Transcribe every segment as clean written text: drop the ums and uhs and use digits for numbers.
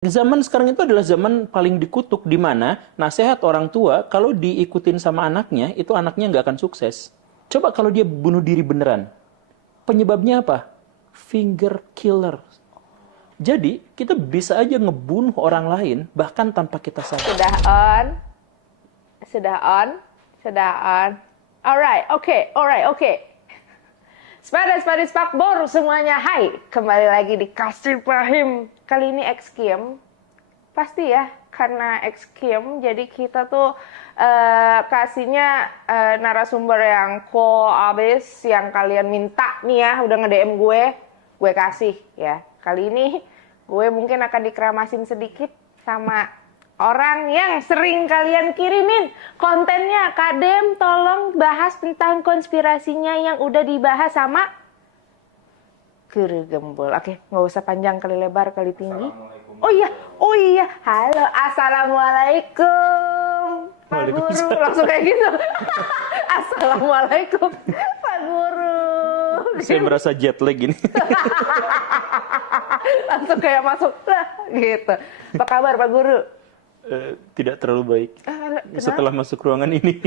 Zaman sekarang itu adalah zaman paling dikutuk, di mana nasihat orang tua kalau diikutin sama anaknya, itu anaknya nggak akan sukses. Coba kalau dia bunuh diri beneran. Penyebabnya apa? Finger killer. Jadi, kita bisa aja ngebunuh orang lain, bahkan tanpa kita sadar. Sudah on. Sudah on. Sudah on. Alright, oke. Spadis Pakbor semuanya, hai. Kembali lagi di Kasih Fahim. Kali ini X-Kim. Pasti ya, karena X-Kim, jadi kita tuh kasihnya narasumber yang cool abis, yang kalian minta nih ya, udah nge-DM gue kasih ya. Kali ini gue mungkin akan dikeramasin sedikit sama orang yang sering kalian kirimin kontennya. Kadem, tolong bahas tentang konspirasinya yang udah dibahas sama Guru Gembul. Oke, nggak usah panjang kali lebar kali tinggi. Oh iya. Halo, assalamualaikum Pak Guru. Langsung kayak gitu. Assalamualaikum Pak Guru. Saya merasa jet lag ini. Langsung kayak masuk lah gitu. Apa kabar Pak Guru? Tidak terlalu baik setelah masuk ruangan ini.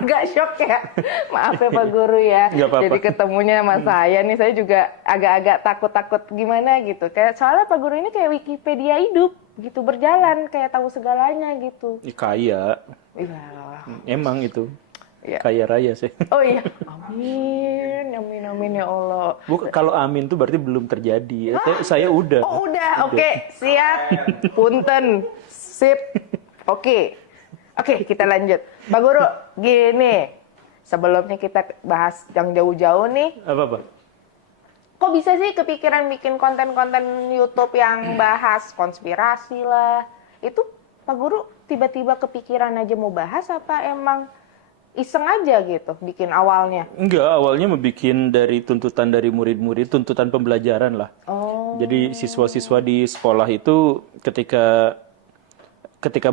Agak shock ya. Maaf ya Pak Guru ya. Jadi ketemunya sama saya nih, saya juga agak-agak takut-takut gimana gitu. Kayak soalnya Pak Guru ini kayak Wikipedia hidup gitu, berjalan kayak tahu segalanya gitu. Kaya. Iya. Emang itu. Ya. Kaya raya sih. Oh iya. Amin ya Allah. Kalau amin tuh berarti belum terjadi. Saya udah. Oh udah. Oke. Siap. Punten. Sip. Oke, kita lanjut. Pak Guru, gini. Sebelumnya kita bahas yang jauh-jauh nih. Apa? Kok bisa sih kepikiran bikin konten-konten YouTube yang bahas konspirasi lah? Itu Pak Guru tiba-tiba kepikiran aja mau bahas apa emang iseng aja gitu bikin awalnya? Enggak, awalnya membikin dari tuntutan dari murid-murid, tuntutan pembelajaran lah. Oh. Jadi siswa-siswa di sekolah itu ketika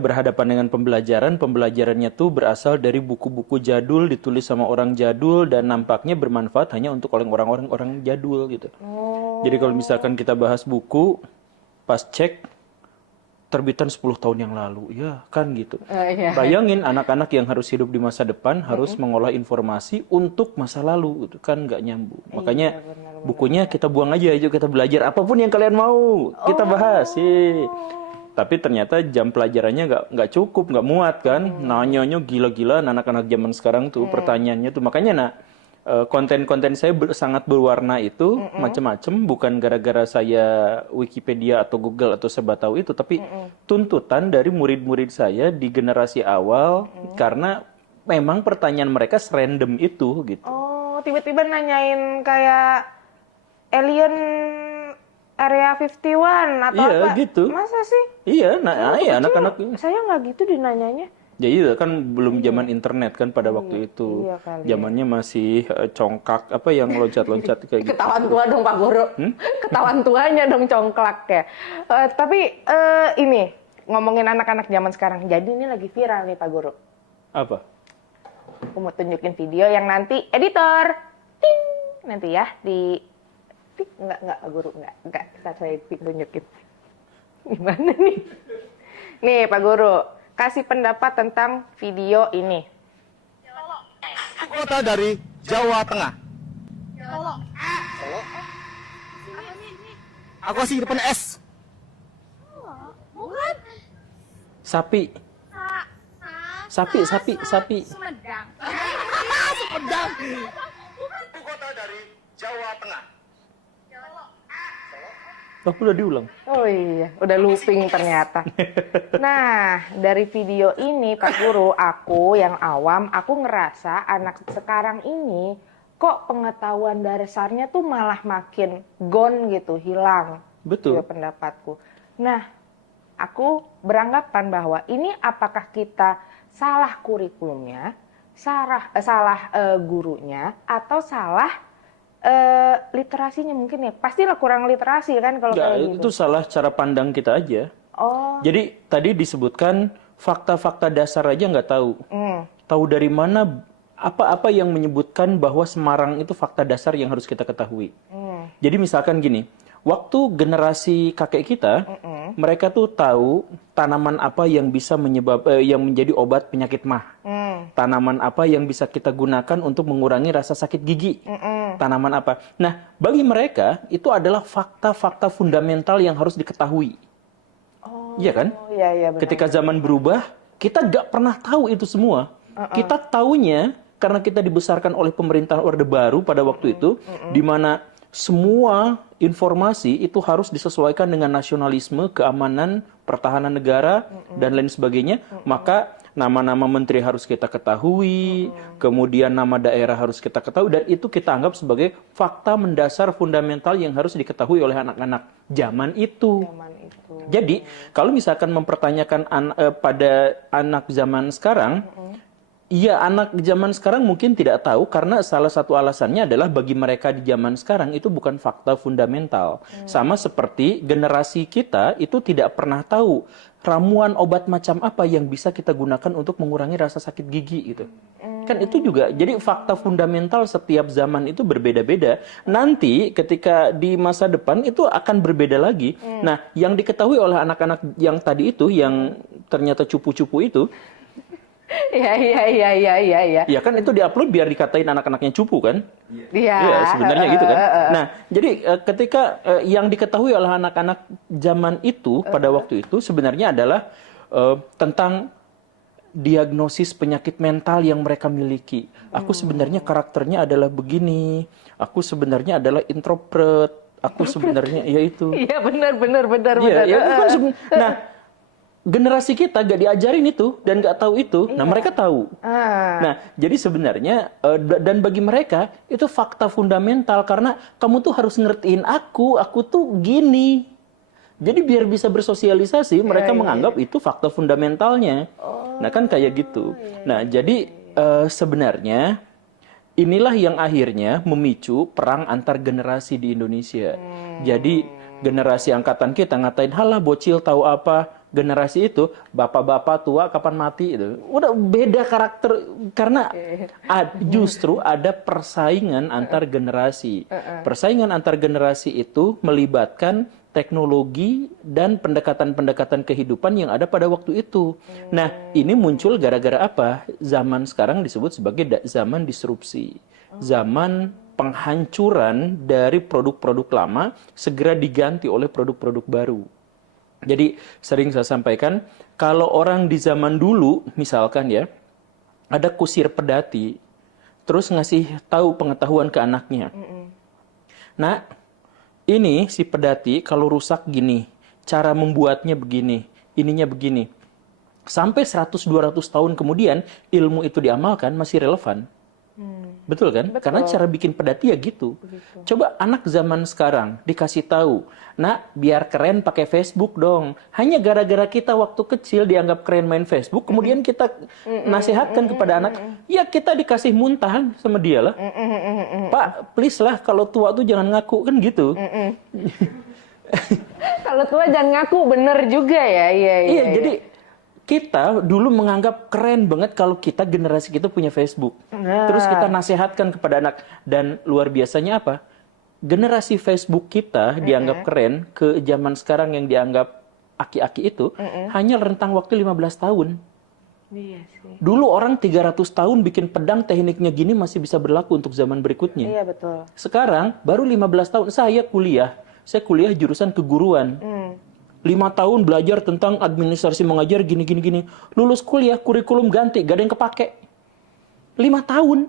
berhadapan dengan pembelajarannya tuh berasal dari buku-buku jadul, ditulis sama orang jadul, dan nampaknya bermanfaat hanya untuk orang-orang jadul gitu. Oh. Jadi kalau misalkan kita bahas buku, pas cek, terbitan 10 tahun yang lalu, ya kan gitu. Iya. Bayangin anak-anak yang harus hidup di masa depan, harus mengolah informasi untuk masa lalu, itu kan nggak nyambung. Makanya benar. bukunya kita buang aja, yuk kita belajar apapun yang kalian mau, kita bahas sih. Tapi ternyata jam pelajarannya nggak cukup, nggak muat kan. Nanya-nanya gila-gila anak-anak zaman sekarang tuh, pertanyaannya tuh. Makanya konten-konten saya sangat berwarna itu, macam-macam. Bukan gara-gara saya Wikipedia atau Google atau serba tahu itu, tapi tuntutan dari murid-murid saya di generasi awal, karena memang pertanyaan mereka serandom itu gitu. Oh, tiba-tiba nanyain kayak alien Area 51 atau iya, apa? Gitu. Masa sih? Iya, anak-anak ini. Saya nggak gitu dinanyanya. Ya iya kan belum zaman internet kan pada waktu itu. Iya kali. Zamannya masih congkak apa yang loncat-loncat kayak gitu. Ketahuan tua dong Pak Guru. Ketahuan tuanya dong congklak ya. Tapi ini ngomongin anak-anak zaman sekarang. Jadi ini lagi viral nih Pak Guru. Apa? Aku mau tunjukin video yang nanti editor. Ting, nanti ya di Enggak Pak Guru, enggak. Saya tunjukin. Gimana nih? Nih Pak Guru, kasih pendapat tentang video ini. Kota dari Jawa Tengah. Solo. Aku masih di depan S. Bukan. Sapi. Sapi. Sumedang. Sumedang. Kota dari Jawa Tengah. Oh, udah diulang. Oh iya, udah looping ternyata. Nah, dari video ini Pak Guru, aku yang awam, aku ngerasa anak sekarang ini kok pengetahuan dasarnya tuh malah makin gone gitu, hilang. Betul. Itu pendapatku. Nah, aku beranggapan bahwa ini apakah kita salah kurikulumnya, salah gurunya, atau salah literasinya mungkin ya. Pastilah kurang literasi kan kalau kayak gitu. Itu salah cara pandang kita aja. Oh. Jadi tadi disebutkan fakta-fakta dasar aja nggak tahu. Tahu dari mana apa-apa yang menyebutkan bahwa Semarang itu fakta dasar yang harus kita ketahui. Jadi misalkan gini, waktu generasi kakek kita, mereka tuh tahu tanaman apa yang bisa yang menjadi obat penyakit mah. Tanaman apa yang bisa kita gunakan untuk mengurangi rasa sakit gigi. Tanaman apa. Nah, bagi mereka itu adalah fakta-fakta fundamental yang harus diketahui. Iya kan? Iya, benar. Ketika zaman berubah, kita gak pernah tahu itu semua. Kita taunya karena kita dibesarkan oleh pemerintahan Orde Baru pada waktu itu, di mana semua informasi itu harus disesuaikan dengan nasionalisme, keamanan, pertahanan negara, dan lain sebagainya. Maka nama-nama menteri harus kita ketahui, kemudian nama daerah harus kita ketahui, dan itu kita anggap sebagai fakta mendasar fundamental yang harus diketahui oleh anak-anak zaman itu. Jadi, kalau misalkan mempertanyakan pada anak zaman sekarang, iya, anak zaman sekarang mungkin tidak tahu karena salah satu alasannya adalah bagi mereka di zaman sekarang itu bukan fakta fundamental. Sama seperti generasi kita itu tidak pernah tahu ramuan obat macam apa yang bisa kita gunakan untuk mengurangi rasa sakit gigi gitu. Kan itu juga, jadi fakta fundamental setiap zaman itu berbeda-beda. Nanti ketika di masa depan itu akan berbeda lagi. Nah, yang diketahui oleh anak-anak yang tadi itu, yang ternyata cupu-cupu itu, Iya. ya kan itu diupload biar dikatain anak-anaknya cupu kan? Iya. Iya, sebenarnya gitu kan. Nah, jadi ketika yang diketahui oleh anak-anak zaman itu pada waktu itu sebenarnya adalah tentang diagnosis penyakit mental yang mereka miliki. Aku sebenarnya karakternya adalah begini. Aku sebenarnya adalah introvert. Aku sebenarnya ya itu. Iya, benar. Iya, ya, kan nah, generasi kita gak diajarin itu dan gak tahu itu. Nah, mereka tahu. Nah, jadi sebenarnya dan bagi mereka itu fakta fundamental karena kamu tuh harus ngertiin aku tuh gini. Jadi biar bisa bersosialisasi, mereka menganggap itu fakta fundamentalnya. Nah, kan kayak gitu. Nah, jadi sebenarnya inilah yang akhirnya memicu perang antar generasi di Indonesia. Jadi generasi angkatan kita ngatain, halah bocil tahu apa. Generasi itu bapak-bapak tua kapan mati itu. Udah beda karakter karena justru ada persaingan antar generasi. Persaingan antar generasi itu melibatkan teknologi dan pendekatan-pendekatan kehidupan yang ada pada waktu itu. Nah, ini muncul gara-gara apa? Zaman sekarang disebut sebagai zaman disrupsi. Zaman penghancuran dari produk-produk lama segera diganti oleh produk-produk baru. Jadi sering saya sampaikan, kalau orang di zaman dulu, misalkan ya, ada kusir pedati, terus ngasih tahu pengetahuan ke anaknya. Nah, ini si pedati kalau rusak gini, cara membuatnya begini, ininya begini. Sampai 100-200 tahun kemudian, ilmu itu diamalkan masih relevan. Betul kan? Betul. Karena cara bikin pedati ya gitu. Coba anak zaman sekarang dikasih tahu, nak biar keren pakai Facebook dong. Hanya gara-gara kita waktu kecil dianggap keren main Facebook, kemudian kita nasihatkan kepada anak, ya kita dikasih muntahan sama dia lah. Pak, please lah kalau tua tuh jangan ngaku kan gitu. Kalau tua jangan ngaku, bener juga ya. Iya. Jadi kita dulu menganggap keren banget kalau kita generasi kita punya Facebook. Terus kita nasihatkan kepada anak. Dan luar biasanya apa? Generasi Facebook kita dianggap keren ke zaman sekarang yang dianggap aki-aki itu hanya rentang waktu 15 tahun. Iya sih. Dulu orang 300 tahun bikin pedang tekniknya gini masih bisa berlaku untuk zaman berikutnya. Iya, betul. Sekarang baru 15 tahun saya kuliah jurusan keguruan. 5 tahun belajar tentang administrasi mengajar gini. Lulus kuliah, kurikulum ganti, gak ada yang kepake. 5 tahun.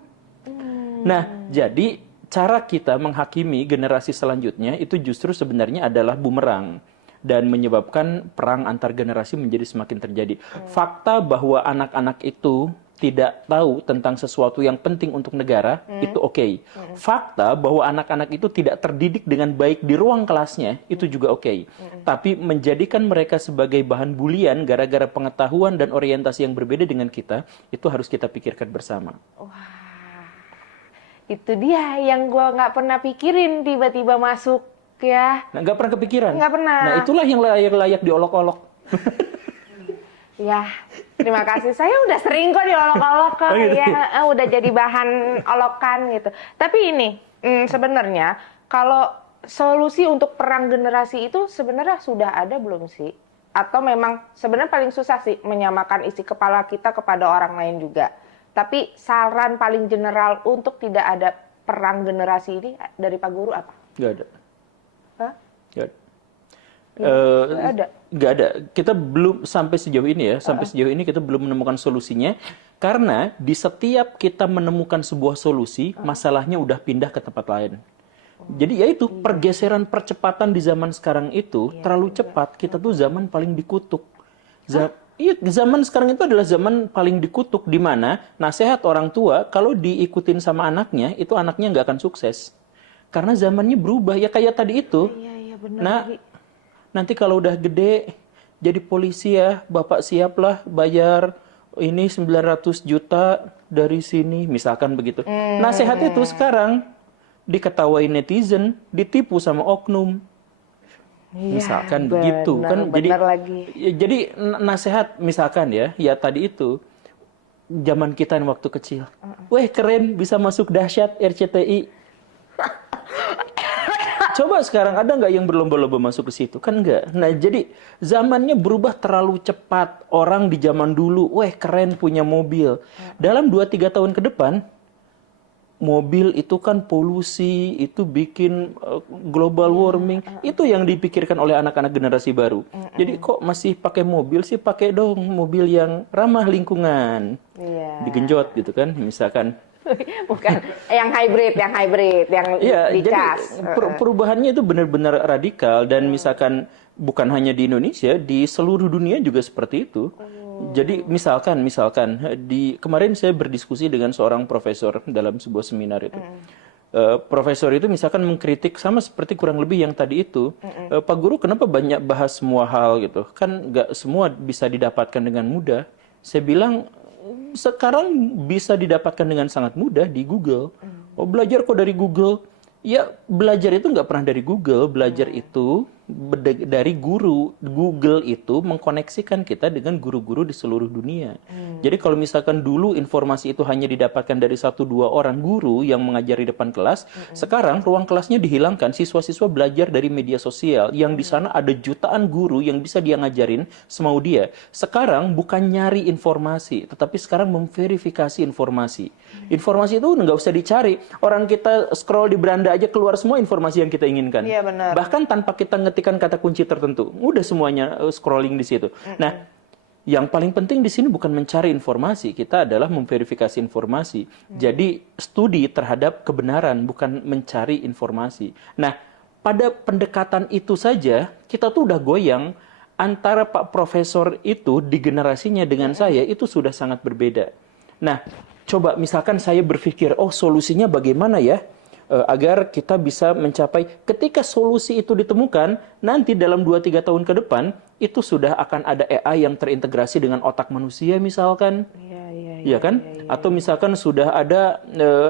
Nah, jadi cara kita menghakimi generasi selanjutnya itu justru sebenarnya adalah bumerang. Dan menyebabkan perang antar generasi menjadi semakin terjadi. Fakta bahwa anak-anak itu tidak tahu tentang sesuatu yang penting untuk negara, itu oke. Fakta bahwa anak-anak itu tidak terdidik dengan baik di ruang kelasnya, itu juga oke. Tapi menjadikan mereka sebagai bahan bulian gara-gara pengetahuan dan orientasi yang berbeda dengan kita, itu harus kita pikirkan bersama. Wah, itu dia yang gue nggak pernah pikirin tiba-tiba masuk ya. Nah, nggak pernah kepikiran? Nggak pernah. Nah, itulah yang layak diolok-olok. Ya, terima kasih. Saya udah sering kok diolok-olok kok. Oh, gitu. Ya, udah jadi bahan olokan gitu. Tapi ini sebenarnya kalau solusi untuk perang generasi itu sebenarnya sudah ada belum sih? Atau memang sebenarnya paling susah sih menyamakan isi kepala kita kepada orang lain juga. Tapi saran paling general untuk tidak ada perang generasi ini dari Pak Guru apa? Nggak ada. Hah? Nggak ada. Nggak ada. Nggak ada. Kita belum sampai sejauh ini ya. Sampai sejauh ini kita belum menemukan solusinya. Karena di setiap kita menemukan sebuah solusi, masalahnya udah pindah ke tempat lain. Jadi ya itu pergeseran percepatan di zaman sekarang itu terlalu cepat. Kita tuh zaman paling dikutuk. Iya, zaman sekarang itu adalah zaman paling dikutuk, di mana nasihat orang tua kalau diikutin sama anaknya, itu anaknya nggak akan sukses. Karena zamannya berubah, ya kayak tadi itu. Iya benar. Nah, nanti kalau udah gede jadi polisi ya, Bapak siaplah bayar ini 900 juta dari sini, misalkan begitu. Nasihat itu sekarang diketawain netizen, ditipu sama oknum. Misalkan begitu kan, jadi nasihat misalkan ya tadi itu zaman kita yang waktu kecil, weh keren bisa masuk dahsyat RCTI. Coba sekarang ada nggak yang berlomba-lomba masuk ke situ? Kan nggak. Nah jadi zamannya berubah terlalu cepat. Orang di zaman dulu, weh keren punya mobil. Dalam 2-3 tahun ke depan, mobil itu kan polusi, itu bikin global warming. Itu yang dipikirkan oleh anak-anak generasi baru. Jadi kok masih pakai mobil sih, pakai dong mobil yang ramah lingkungan. Digenjot gitu kan, misalkan. Bukan, yang hybrid, yang dicas. Jadi perubahannya itu benar-benar radikal. Dan misalkan bukan hanya di Indonesia, di seluruh dunia juga seperti itu. Jadi misalkan kemarin saya berdiskusi dengan seorang profesor dalam sebuah seminar itu. Profesor itu misalkan mengkritik sama seperti kurang lebih yang tadi itu. Pak Guru kenapa banyak bahas semua hal gitu? Kan nggak semua bisa didapatkan dengan mudah. Saya bilang sekarang bisa didapatkan dengan sangat mudah di Google. Oh belajar kok dari Google? Ya belajar itu nggak pernah dari Google. Belajar itu dari guru. Google itu mengkoneksikan kita dengan guru-guru di seluruh dunia. Jadi kalau misalkan dulu informasi itu hanya didapatkan dari 1-2 orang guru yang mengajar di depan kelas, sekarang ruang kelasnya dihilangkan. Siswa-siswa belajar dari media sosial yang di sana ada jutaan guru yang bisa dia ngajarin semau dia. Sekarang bukan nyari informasi, tetapi sekarang memverifikasi informasi. Informasi itu nggak usah dicari. Orang kita scroll di beranda aja keluar semua informasi yang kita inginkan. Iya, benar. Bahkan tanpa kita ngetikkan kata kunci tertentu, udah semuanya scrolling di situ. Nah, yang paling penting di sini bukan mencari informasi, kita adalah memverifikasi informasi. Jadi studi terhadap kebenaran, bukan mencari informasi. Nah, pada pendekatan itu saja kita tuh udah goyang. Antara Pak Profesor itu di generasinya dengan saya itu sudah sangat berbeda. Nah, coba misalkan saya berpikir, oh solusinya bagaimana ya? Agar kita bisa mencapai, ketika solusi itu ditemukan, nanti dalam 2-3 tahun ke depan, itu sudah akan ada AI yang terintegrasi dengan otak manusia misalkan. Iya kan? Atau misalkan sudah ada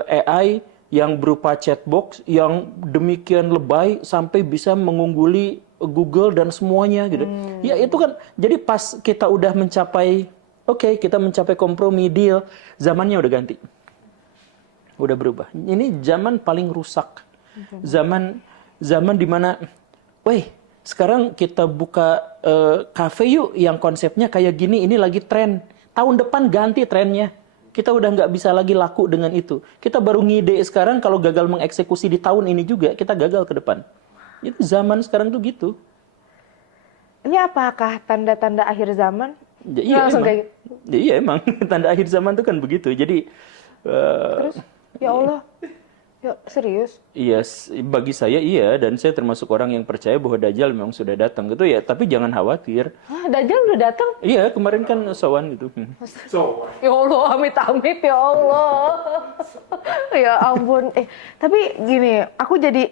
AI yang berupa chatbox yang demikian lebay sampai bisa mengungguli Google dan semuanya gitu. Ya itu kan, jadi pas kita udah mencapai, kita mencapai kompromi, deal, zamannya udah ganti. Udah berubah. Ini zaman paling rusak. Zaman di mana, sekarang kita buka cafe yuk yang konsepnya kayak gini, ini lagi tren. Tahun depan ganti trennya. Kita udah nggak bisa lagi laku dengan itu. Kita baru ngide sekarang, kalau gagal mengeksekusi di tahun ini juga, kita gagal ke depan. Itu zaman sekarang tuh gitu. Ini apakah tanda-tanda akhir zaman? Ya, iya emang. Tanda akhir zaman tuh kan begitu. Jadi terus ya Allah, ya serius? Iya, bagi saya iya, dan saya termasuk orang yang percaya bahwa Dajjal memang sudah datang gitu ya. Tapi jangan khawatir. Dajjal udah datang? Iya, kemarin kan sowan gitu. Ya Allah, amit-amit ya Allah. Ya ampun. Tapi gini, aku jadi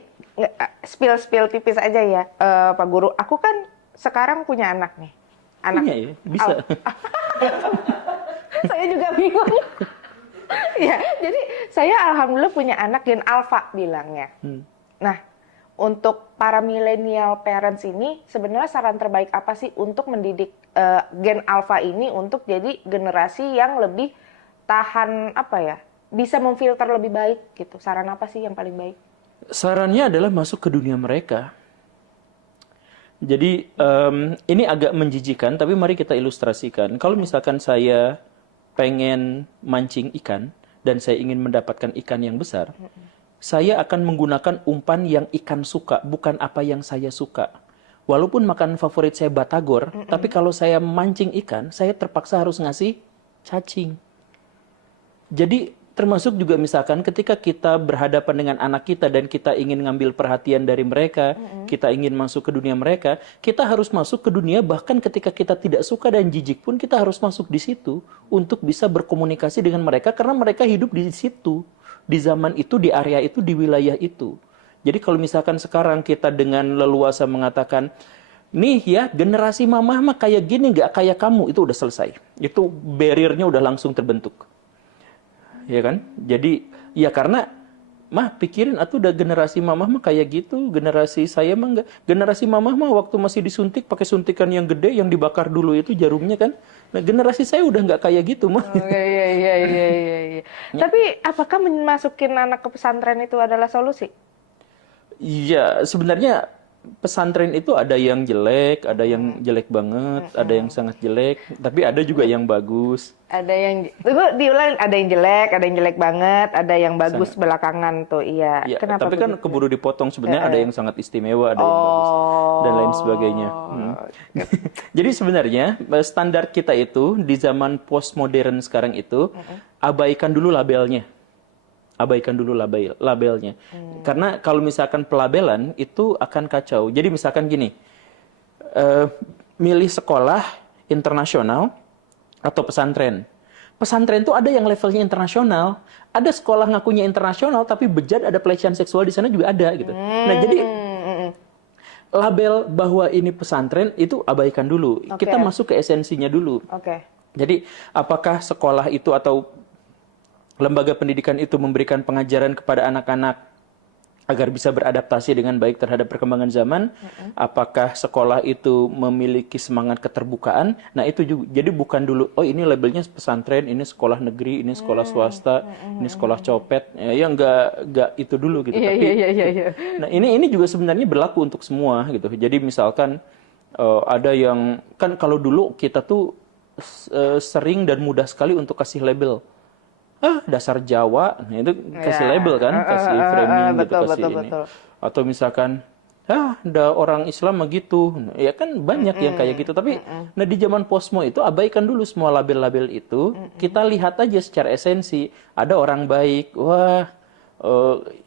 spill tipis aja ya, Pak Guru. Aku kan sekarang punya anak nih. Punya ya, bisa. Saya juga bingung. Ya, jadi saya alhamdulillah punya anak gen alpha bilangnya. Nah, untuk para milenial parents ini sebenarnya saran terbaik apa sih untuk mendidik gen alpha ini untuk jadi generasi yang lebih tahan bisa memfilter lebih baik gitu. Saran apa sih yang paling baik? Sarannya adalah masuk ke dunia mereka. Jadi ini agak menjijikan, tapi mari kita ilustrasikan. Kalau misalkan saya pengen mancing ikan dan saya ingin mendapatkan ikan yang besar, saya akan menggunakan umpan yang ikan suka, bukan apa yang saya suka. Walaupun makanan favorit saya batagor, tapi kalau saya mancing ikan, saya terpaksa harus ngasih cacing. Jadi termasuk juga misalkan ketika kita berhadapan dengan anak kita dan kita ingin ngambil perhatian dari mereka, kita ingin masuk ke dunia mereka, kita harus masuk ke dunia bahkan ketika kita tidak suka dan jijik pun kita harus masuk di situ untuk bisa berkomunikasi dengan mereka karena mereka hidup di situ, di zaman itu, di area itu, di wilayah itu. Jadi kalau misalkan sekarang kita dengan leluasa mengatakan, nih ya generasi mamah mah kayak gini nggak kayak kamu, itu udah selesai. Itu barrier-nya udah langsung terbentuk. Ya kan? Jadi ya karena mah pikirin atuh udah generasi mamah mah kayak gitu, generasi saya mah enggak. Generasi mamah mah waktu masih disuntik pakai suntikan yang gede yang dibakar dulu itu jarumnya kan. Nah, generasi saya udah nggak kayak gitu mah. Oh, iya. Tapi apakah masukin anak ke pesantren itu adalah solusi? Iya, sebenarnya pesantren itu ada yang jelek, ada yang jelek banget, ada yang sangat jelek, tapi ada juga yang bagus. Ada yang tunggu diulang, ada yang jelek banget, ada yang bagus belakangan tuh. Iya. Ya, Kenapa tapi kan begitu? keburu dipotong sebenarnya ada yang sangat istimewa, ada yang bagus dan lain sebagainya. Jadi sebenarnya standar kita itu di zaman postmodern sekarang itu abaikan dulu labelnya. Abaikan dulu labelnya. Karena kalau misalkan pelabelan itu akan kacau. Jadi misalkan gini, milih sekolah internasional atau pesantren. Pesantren itu ada yang levelnya internasional, ada sekolah ngakunya internasional tapi bejat ada pelecehan seksual di sana juga ada gitu. Nah, jadi label bahwa ini pesantren itu abaikan dulu. Kita masuk ke esensinya dulu. Jadi apakah sekolah itu atau lembaga pendidikan itu memberikan pengajaran kepada anak-anak agar bisa beradaptasi dengan baik terhadap perkembangan zaman? Apakah sekolah itu memiliki semangat keterbukaan? Nah, itu juga. Jadi bukan dulu, oh ini labelnya pesantren, ini sekolah negeri, ini sekolah swasta, ini sekolah copet. Ya enggak itu dulu gitu. Tapi nah, ini juga sebenarnya berlaku untuk semua gitu. Jadi misalkan ada yang kan kalau dulu kita tuh sering dan mudah sekali untuk kasih label. Dasar Jawa, nah itu kasih label kan, kasih framing gitu, kasih ini. Atau misalkan, ada orang Islam begitu, ya kan banyak yang kayak gitu. Tapi, nah di zaman posmo itu abaikan dulu semua label-label itu. Kita lihat aja secara esensi. Ada orang baik,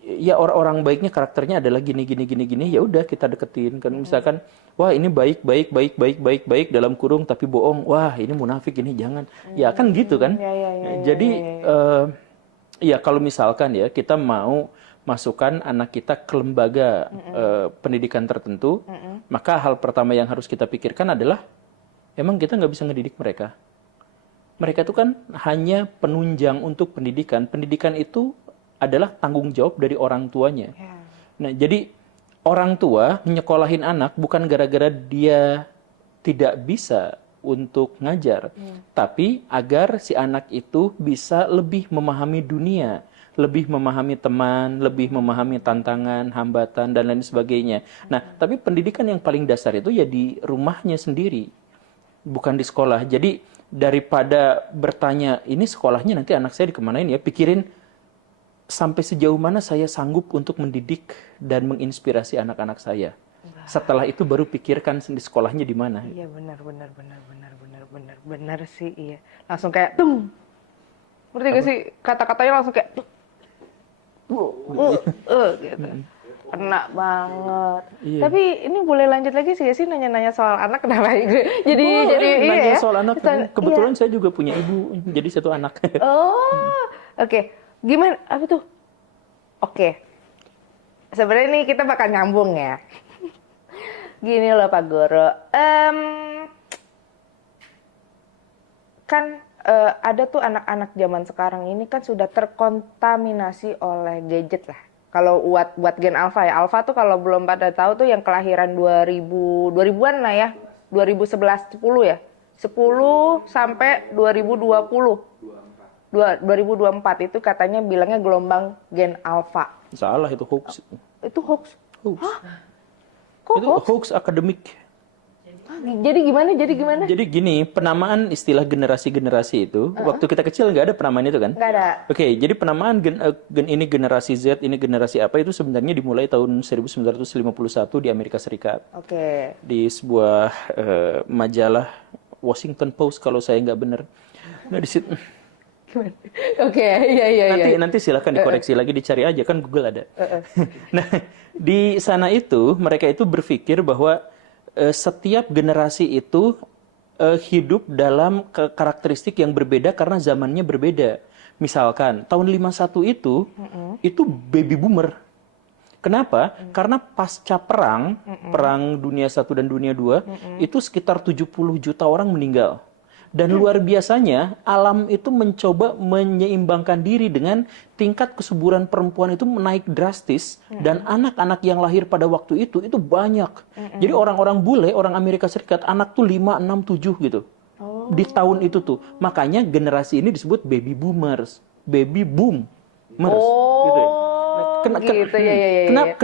ya orang baiknya karakternya adalah gini. Ya udah kita deketin kan. Misalkan, wah ini baik dalam kurung tapi bohong. Wah ini munafik, ini jangan. Ya kan gitu kan. Jadi ya kalau misalkan ya kita mau masukkan anak kita ke lembaga pendidikan tertentu, maka hal pertama yang harus kita pikirkan adalah emang kita nggak bisa ngedidik mereka. Mereka itu kan hanya penunjang untuk pendidikan. Pendidikan itu adalah tanggung jawab dari orang tuanya. Nah, jadi orang tua nyekolahin anak bukan gara-gara dia tidak bisa untuk ngajar, tapi agar si anak itu bisa lebih memahami dunia, lebih memahami teman, lebih memahami tantangan, hambatan, dan lain sebagainya. Nah, tapi pendidikan yang paling dasar itu ya di rumahnya sendiri, bukan di sekolah. Jadi daripada bertanya, ini sekolahnya nanti anak saya dikemanain ya, pikirin sampai sejauh mana saya sanggup untuk mendidik dan menginspirasi anak-anak saya. Setelah itu baru pikirkan di sekolahnya di mana. Iya benar sih, iya. Langsung kayak tung. Ngerti gak sih kata-katanya langsung kayak gitu. Kena banget. Iya. Tapi ini boleh lanjut lagi sih nanya-nanya soal anak kenapa? Jadi nanya iya, soal anak. Kebetulan saya juga punya ibu, jadi satu anak. Oke. Gimana? Apa tuh? Oke. Sebenarnya nih kita bakal nyambung ya. Gini loh Pak Goro. Kan ada tuh anak-anak zaman sekarang ini kan sudah terkontaminasi oleh gadget lah. Kalau buat gen alpha ya. Alpha tuh kalau belum pada tahu tuh yang kelahiran 2000-an lah ya. 2011 10 ya. 10 sampai 2020. 2024 itu katanya bilangnya gelombang gen alpha. Salah itu hoax. Itu hoax. Hoax. Kok Itu hoax? hoax akademik. Jadi gimana? Jadi gimana? Jadi gini, penamaan istilah generasi-generasi itu, waktu kita kecil nggak ada penamaan itu kan? Nggak ada. Oke, jadi penamaan ini generasi Z, ini generasi apa itu sebenarnya dimulai tahun 1951 di Amerika Serikat. Oke. Di sebuah majalah Washington Post kalau saya nggak benar. Nah, di situ Gimana? Oke, iya. nanti silakan dikoreksi lagi, dicari aja kan Google ada. Nah, di sana itu mereka itu berpikir bahwa setiap generasi itu hidup dalam karakteristik yang berbeda karena zamannya berbeda. Misalkan tahun 51 itu baby boomer. Kenapa? Karena pasca perang, perang dunia 1 dan dunia 2, itu sekitar 70 juta orang meninggal. Dan luar biasanya, alam itu mencoba menyeimbangkan diri dengan tingkat kesuburan perempuan itu menaik drastis. Dan anak-anak yang lahir pada waktu itu banyak. Jadi orang-orang bule, orang Amerika Serikat, anak tuh 5, 6, 7 gitu. Di tahun itu tuh. Makanya generasi ini disebut baby boomers. Baby boomers. Gitu ya. Gitu, ya.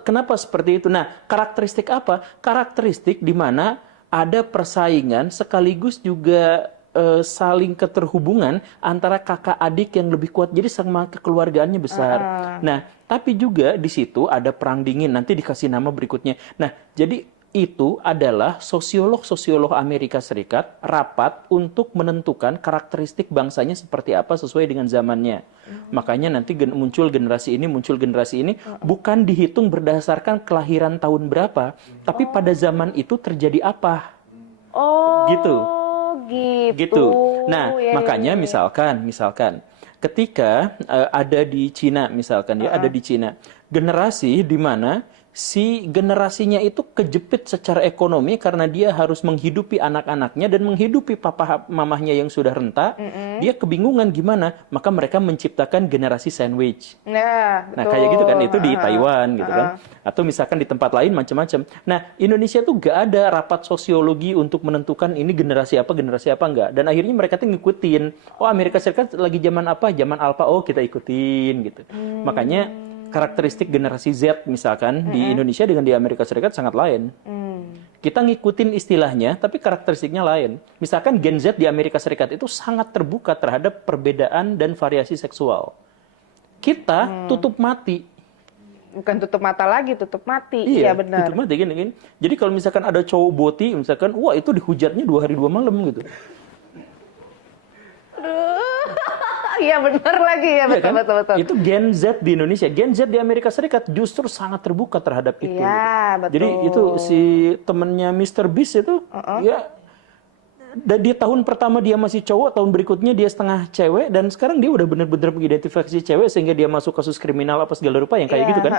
Kenapa seperti itu? Nah, karakteristik apa? Karakteristik di mana ada persaingan sekaligus juga saling keterhubungan antara kakak adik yang lebih kuat. Jadi sama kekeluargaannya besar. Nah, tapi juga di situ ada perang dingin. Nanti dikasih nama berikutnya. Nah, jadi itu adalah sosiolog-sosiolog Amerika Serikat rapat untuk menentukan karakteristik bangsanya seperti apa sesuai dengan zamannya. Makanya nanti muncul generasi ini, bukan dihitung berdasarkan kelahiran tahun berapa, tapi pada zaman itu terjadi apa. Gitu. Nah, makanya misalkan ketika ada di Cina misalkan ada di Cina generasi di mana si generasinya itu kejepit secara ekonomi karena dia harus menghidupi anak-anaknya dan menghidupi papa mamahnya yang sudah renta. Dia kebingungan gimana, maka mereka menciptakan generasi sandwich. Nah, Kayak gitu kan, itu di Taiwan gitu kan. Atau misalkan di tempat lain macam-macam. Nah, Indonesia tuh gak ada rapat sosiologi untuk menentukan ini generasi apa enggak. Dan akhirnya mereka tuh ngikutin. Oh, Amerika Serikat lagi zaman apa? Zaman alpha. Oh, kita ikutin gitu. Makanya karakteristik generasi Z misalkan di Indonesia dengan di Amerika Serikat sangat lain. Kita ngikutin istilahnya, tapi karakteristiknya lain. Misalkan Gen Z di Amerika Serikat itu sangat terbuka terhadap perbedaan dan variasi seksual. Kita tutup mati. Bukan tutup mata lagi, tutup mati. Iya, benar. tutup mati gini. Jadi kalau misalkan ada cowok boti, misalkan, wah itu dihujatnya 2 hari 2 malam gitu. Iya benar lagi ya, betul, kan? betul. Itu Gen Z di Indonesia. Gen Z di Amerika Serikat justru sangat terbuka terhadap itu. Iya, betul. Jadi itu si temennya Mr. Beast itu, ya, di tahun pertama dia masih cowok, tahun berikutnya dia setengah cewek, dan sekarang dia udah bener-bener mengidentifikasi cewek sehingga dia masuk kasus kriminal apa segala rupa yang kayak gitu kan.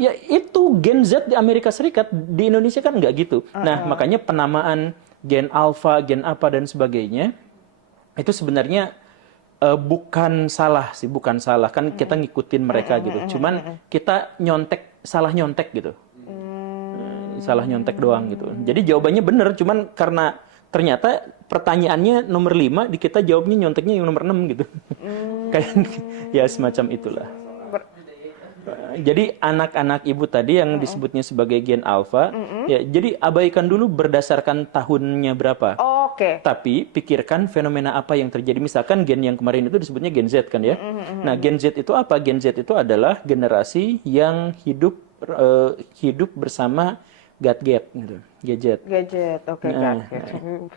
Ya itu Gen Z di Amerika Serikat, di Indonesia kan nggak gitu. Nah makanya penamaan Gen Alpha, Gen apa dan sebagainya, itu sebenarnya bukan salah kan kita ngikutin mereka gitu. Cuman kita salah nyontek gitu. Salah nyontek doang gitu. Jadi jawabannya bener, cuman karena ternyata pertanyaannya nomor 5, di kita jawabnya nyonteknya yang nomor 6 gitu. Kayak ya semacam itulah. Jadi anak-anak ibu tadi yang disebutnya sebagai gen alpha, ya jadi abaikan dulu berdasarkan tahunnya berapa. Oke. Tapi pikirkan fenomena apa yang terjadi. Misalkan gen yang kemarin itu disebutnya gen Z kan ya. Nah gen Z itu apa? Gen Z itu adalah generasi yang hidup bersama gadget gitu. Gadget. Oke, Nah,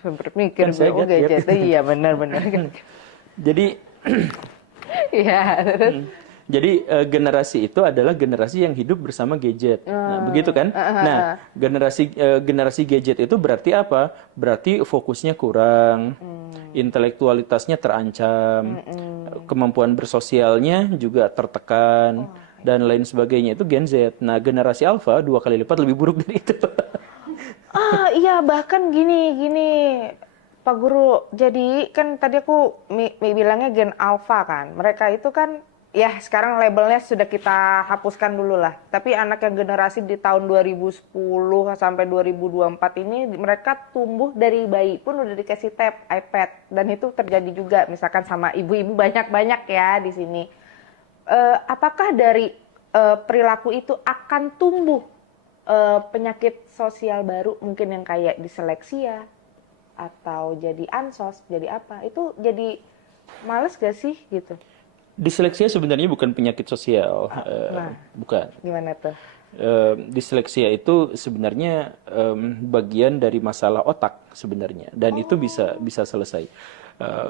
berpikir kan saya gadget. Iya, benar. Jadi Iya. Jadi generasi itu adalah generasi yang hidup bersama gadget. Nah, begitu kan? Nah, generasi gadget itu berarti apa? Berarti fokusnya kurang, intelektualitasnya terancam, kemampuan bersosialnya juga tertekan, dan lain sebagainya. Itu Gen Z. Nah, generasi Alpha 2 kali lipat lebih buruk dari itu. Iya, bahkan gini. Pak Guru, jadi kan tadi aku bilangnya Gen Alpha kan. Mereka itu kan ya sekarang labelnya sudah kita hapuskan dulu lah. Tapi anak yang generasi di tahun 2010 sampai 2024 ini mereka tumbuh dari bayi pun udah dikasih tab, iPad. Dan itu terjadi juga misalkan sama ibu-ibu banyak-banyak ya di sini. Apakah dari perilaku itu akan tumbuh penyakit sosial baru, mungkin yang kayak diseleksia atau jadi ansos, jadi apa, itu jadi males gak sih gitu? Disleksia sebenarnya bukan penyakit sosial, bukan. Gimana tuh? Disleksia itu sebenarnya bagian dari masalah otak sebenarnya, dan itu bisa selesai.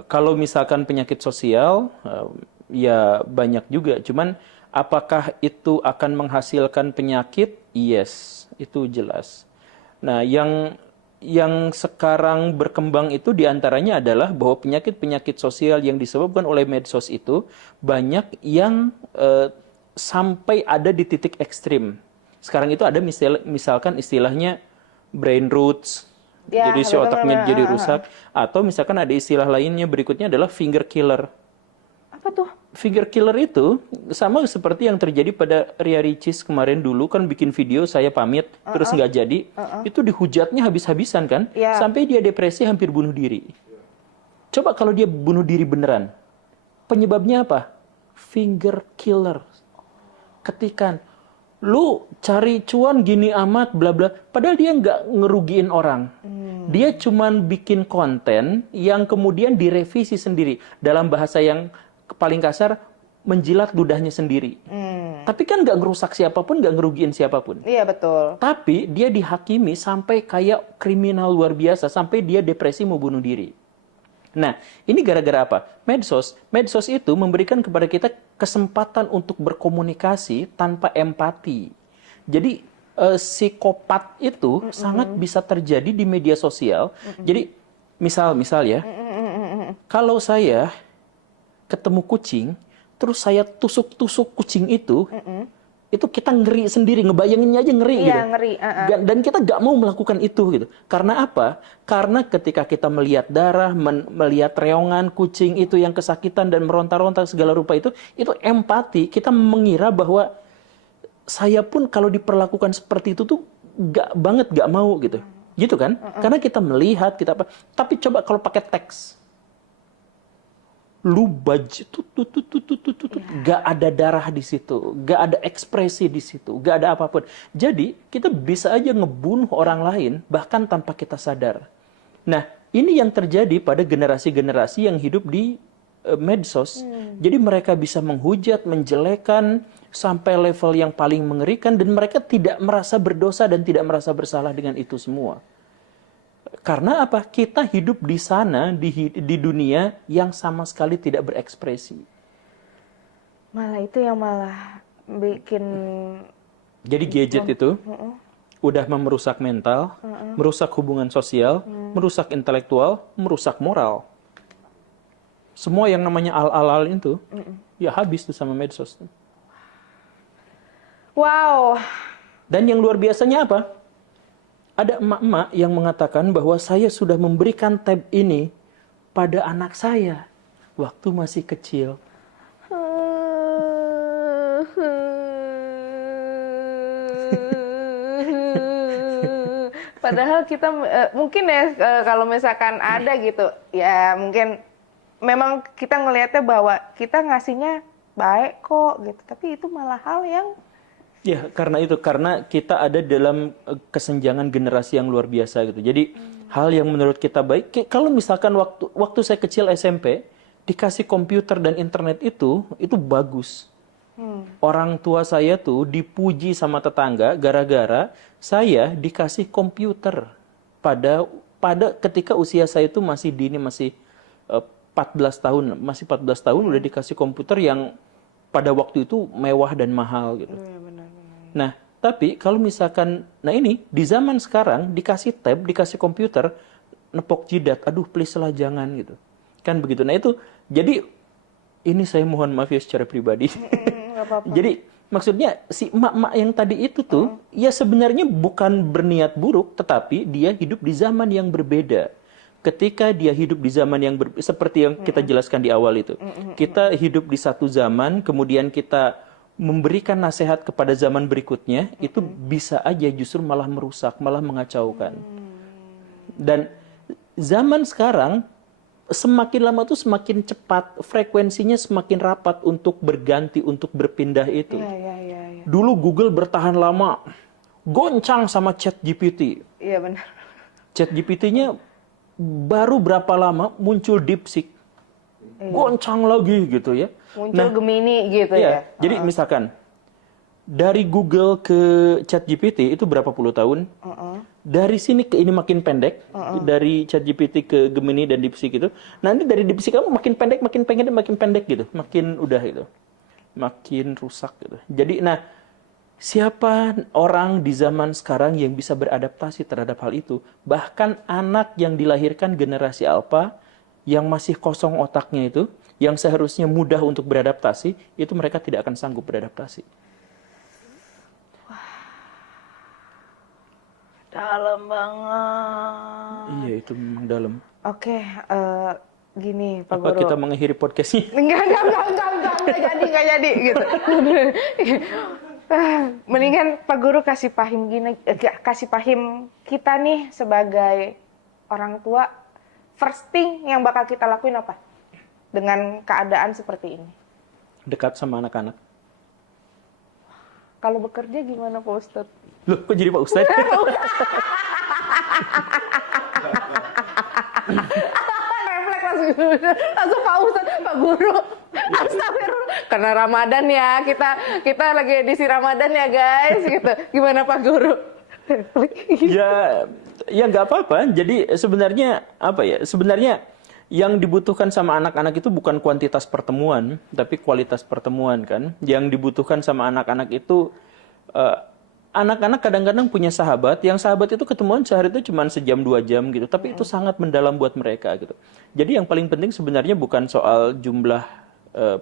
Kalau misalkan penyakit sosial, ya banyak juga. Cuman apakah itu akan menghasilkan penyakit? Yes, itu jelas. Nah, yang sekarang berkembang itu diantaranya adalah bahwa penyakit-penyakit sosial yang disebabkan oleh medsos itu banyak yang sampai ada di titik ekstrim. Sekarang itu ada misalkan istilahnya brain roots, Ya, jadi si otaknya jadi rusak. Atau misalkan ada istilah lainnya berikutnya adalah finger killer. Apa tuh? Finger killer itu sama seperti yang terjadi pada Ria Ricis kemarin dulu, kan bikin video saya pamit terus nggak jadi. Itu dihujatnya habis-habisan kan, Ya. sampai dia depresi hampir bunuh diri. Coba kalau dia bunuh diri beneran, penyebabnya apa? Finger killer. Ketikan, lu cari cuan gini amat bla bla, padahal dia nggak ngerugiin orang. Dia cuman bikin konten yang kemudian direvisi sendiri, dalam bahasa yang paling kasar, menjilat ludahnya sendiri. Tapi kan nggak ngerusak siapapun, nggak ngerugiin siapapun. Iya, betul. Tapi dia dihakimi sampai kayak kriminal luar biasa, sampai dia depresi mau bunuh diri. Nah, ini gara-gara apa? Medsos. Medsos itu memberikan kepada kita kesempatan untuk berkomunikasi tanpa empati. Jadi psikopat itu sangat bisa terjadi di media sosial. Jadi misal ya, kalau saya ketemu kucing, terus saya tusuk-tusuk kucing itu kita ngeri sendiri, ngebayanginnya aja ngeri Iya, gitu. ngeri. Dan kita nggak mau melakukan itu gitu. Karena apa? Karena ketika kita melihat darah, melihat reongan kucing itu yang kesakitan dan meronta-ronta segala rupa itu empati. Kita mengira bahwa saya pun kalau diperlakukan seperti itu tuh nggak mau gitu. Gitu kan? Karena kita melihat, kita apa. Tapi coba kalau pakai teks. Lu baju gak ada darah di situ, gak ada ekspresi di situ, gak ada apapun. Jadi kita bisa aja ngebunuh orang lain bahkan tanpa kita sadar. Nah, ini yang terjadi pada generasi-generasi yang hidup di medsos. Jadi mereka bisa menghujat, menjelekan sampai level yang paling mengerikan, dan mereka tidak merasa berdosa dan tidak merasa bersalah dengan itu semua. Karena apa? Kita hidup di sana, di dunia yang sama sekali tidak berekspresi. Malah itu yang malah bikin... Jadi gadget itu udah merusak mental, merusak hubungan sosial, merusak intelektual, merusak moral. Semua yang namanya al-al itu, ya habis tuh sama medsos. Wow. Dan yang luar biasanya apa? Ada emak-emak yang mengatakan bahwa saya sudah memberikan tab ini pada anak saya waktu masih kecil. Padahal kita mungkin ya kalau misalkan ada gitu, ya mungkin memang kita ngelihatnya bahwa kita ngasihnya baik kok gitu, tapi itu malah hal yang Ya, karena kita ada dalam kesenjangan generasi yang luar biasa gitu. Jadi hal yang menurut kita baik, kalau misalkan waktu saya kecil SMP dikasih komputer dan internet itu bagus. Orang tua saya tuh dipuji sama tetangga gara-gara saya dikasih komputer pada ketika usia saya itu masih 14 tahun, udah dikasih komputer yang pada waktu itu mewah dan mahal gitu. Nah, tapi kalau misalkan, ini di zaman sekarang dikasih tab, dikasih komputer, nepok jidat, aduh please lah jangan gitu. Kan begitu. Nah itu, jadi ini saya mohon maaf ya secara pribadi. nggak apa-apa. Jadi maksudnya si emak-emak yang tadi itu tuh, ya sebenarnya bukan berniat buruk, tetapi dia hidup di zaman yang berbeda. Ketika dia hidup di zaman yang seperti yang kita jelaskan di awal itu. Kita hidup di satu zaman, kemudian kita memberikan nasihat kepada zaman berikutnya, itu bisa aja justru malah merusak, malah mengacaukan. Dan zaman sekarang semakin lama tuh semakin cepat, frekuensinya semakin rapat untuk berganti, untuk berpindah itu. Iya. Dulu Google bertahan lama, goncang sama ChatGPT. Iya benar. ChatGPT-nya baru berapa lama muncul DeepSeek. Goncang lagi gitu ya. Muncul Gemini gitu Iya, ya. jadi misalkan dari Google ke ChatGPT itu berapa puluh tahun? Dari sini ke ini makin pendek, dari ChatGPT ke Gemini dan DeepSeek itu. Nanti dari DeepSeek kamu makin pendek gitu, makin udah gitu, makin rusak gitu. Jadi, nah, siapa orang di zaman sekarang yang bisa beradaptasi terhadap hal itu? Bahkan anak yang dilahirkan generasi alpha, yang masih kosong otaknya itu, yang seharusnya mudah untuk beradaptasi, itu mereka tidak akan sanggup beradaptasi. Dalam banget. Iya, itu memang dalam. Oke, gini Pak Apa Guru. kita mengakhiri podcastnya? Enggak jadi gitu. Mendingan Pak Guru kasih paham kita nih sebagai orang tua, first thing yang bakal kita lakuin apa? Dengan keadaan seperti ini. Dekat sama anak-anak. Kalau bekerja gimana Pak Ustadz? Loh, kok jadi Pak Ustadz? Refleks langsung Pak Ustadz, Pak Guru. Astagfirullah. Karena Ramadan ya, kita lagi edisi Ramadan ya guys, gitu. Gimana Pak Guru? Ya nggak apa-apa. Jadi sebenarnya apa ya? Sebenarnya yang dibutuhkan sama anak-anak itu bukan kuantitas pertemuan, tapi kualitas pertemuan kan. Yang dibutuhkan sama anak-anak itu anak-anak kadang-kadang punya sahabat, yang sahabat itu ketemuan sehari itu cuma sejam 2 jam gitu, tapi itu sangat mendalam buat mereka gitu. Jadi yang paling penting sebenarnya bukan soal jumlah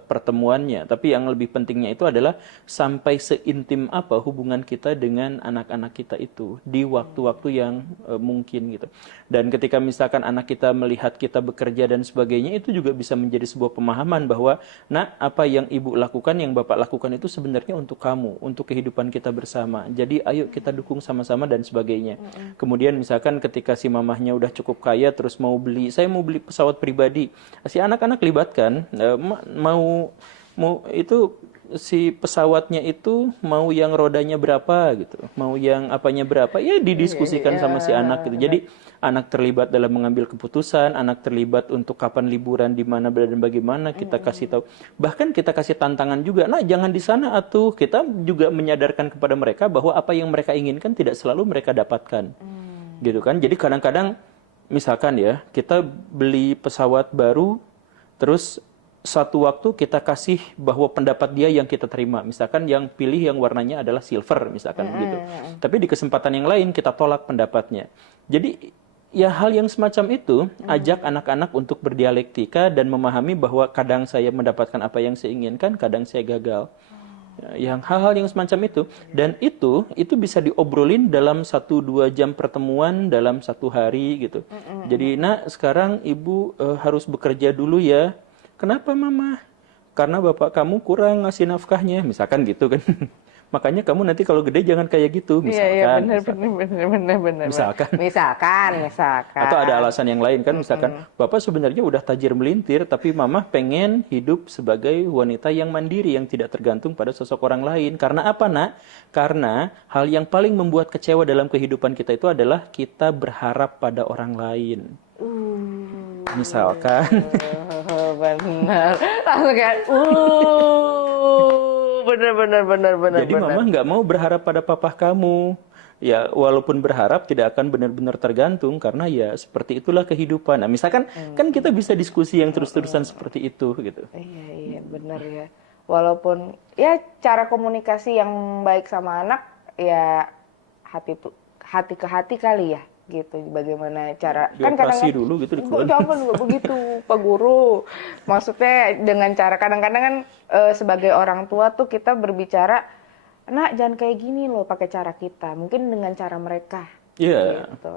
pertemuannya, tapi yang lebih pentingnya itu adalah sampai seintim apa hubungan kita dengan anak-anak kita itu di waktu-waktu yang mungkin gitu. Dan ketika misalkan anak kita melihat kita bekerja dan sebagainya, itu juga bisa menjadi sebuah pemahaman bahwa, nah, apa yang ibu lakukan, yang bapak lakukan itu sebenarnya untuk kamu, untuk kehidupan kita bersama. Jadi ayo kita dukung sama-sama dan sebagainya. Kemudian misalkan ketika si mamahnya udah cukup kaya, terus saya mau beli pesawat pribadi, si anak-anak libatkan, mau itu si pesawatnya itu mau yang rodanya berapa gitu, mau yang apanya berapa, ya didiskusikan sama si anak gitu. Jadi anak terlibat dalam mengambil keputusan, anak terlibat untuk kapan liburan, di mana dan bagaimana, kita kasih tahu. Bahkan kita kasih tantangan juga, nah jangan di sana atuh. Kita juga menyadarkan kepada mereka bahwa apa yang mereka inginkan tidak selalu mereka dapatkan. Gitu kan. Jadi kadang-kadang misalkan ya, kita beli pesawat baru, terus satu waktu kita kasih bahwa pendapat dia yang kita terima. Misalkan yang pilih yang warnanya adalah silver, misalkan begitu. Tapi di kesempatan yang lain kita tolak pendapatnya. Jadi ya hal yang semacam itu, ajak anak-anak untuk berdialektika dan memahami bahwa kadang saya mendapatkan apa yang saya inginkan, kadang saya gagal. Yang hal-hal yang semacam itu. Dan itu bisa diobrolin dalam 1-2 jam pertemuan dalam 1 hari gitu. Jadi, nah sekarang ibu harus bekerja dulu ya. Kenapa mama? Karena bapak kamu kurang ngasih nafkahnya, misalkan gitu kan. Makanya kamu nanti kalau gede jangan kayak gitu, misalkan. Iya, benar. Misalkan. Atau ada alasan yang lain kan, misalkan bapak sebenarnya udah tajir melintir, tapi mama pengen hidup sebagai wanita yang mandiri, yang tidak tergantung pada sosok orang lain. Karena apa, Nak? Karena hal yang paling membuat kecewa dalam kehidupan kita itu adalah kita berharap pada orang lain. Misalkan. Benar. Langsung kayak, benar. Jadi mama nggak mau berharap pada papa kamu. Ya, walaupun berharap tidak akan benar-benar tergantung, karena ya seperti itulah kehidupan. Nah, misalkan kan kita bisa diskusi yang terus-terusan seperti itu gitu. Iya, benar ya. Walaupun ya cara komunikasi yang baik sama anak ya hati ke hati kali ya. Gitu, bagaimana cara kan kadang-kadang dulu gitu jangan nggak begitu Pak Guru, maksudnya dengan cara kadang-kadang kan sebagai orang tua tuh kita berbicara, nak jangan kayak gini loh pakai cara kita, mungkin dengan cara mereka. Gitu.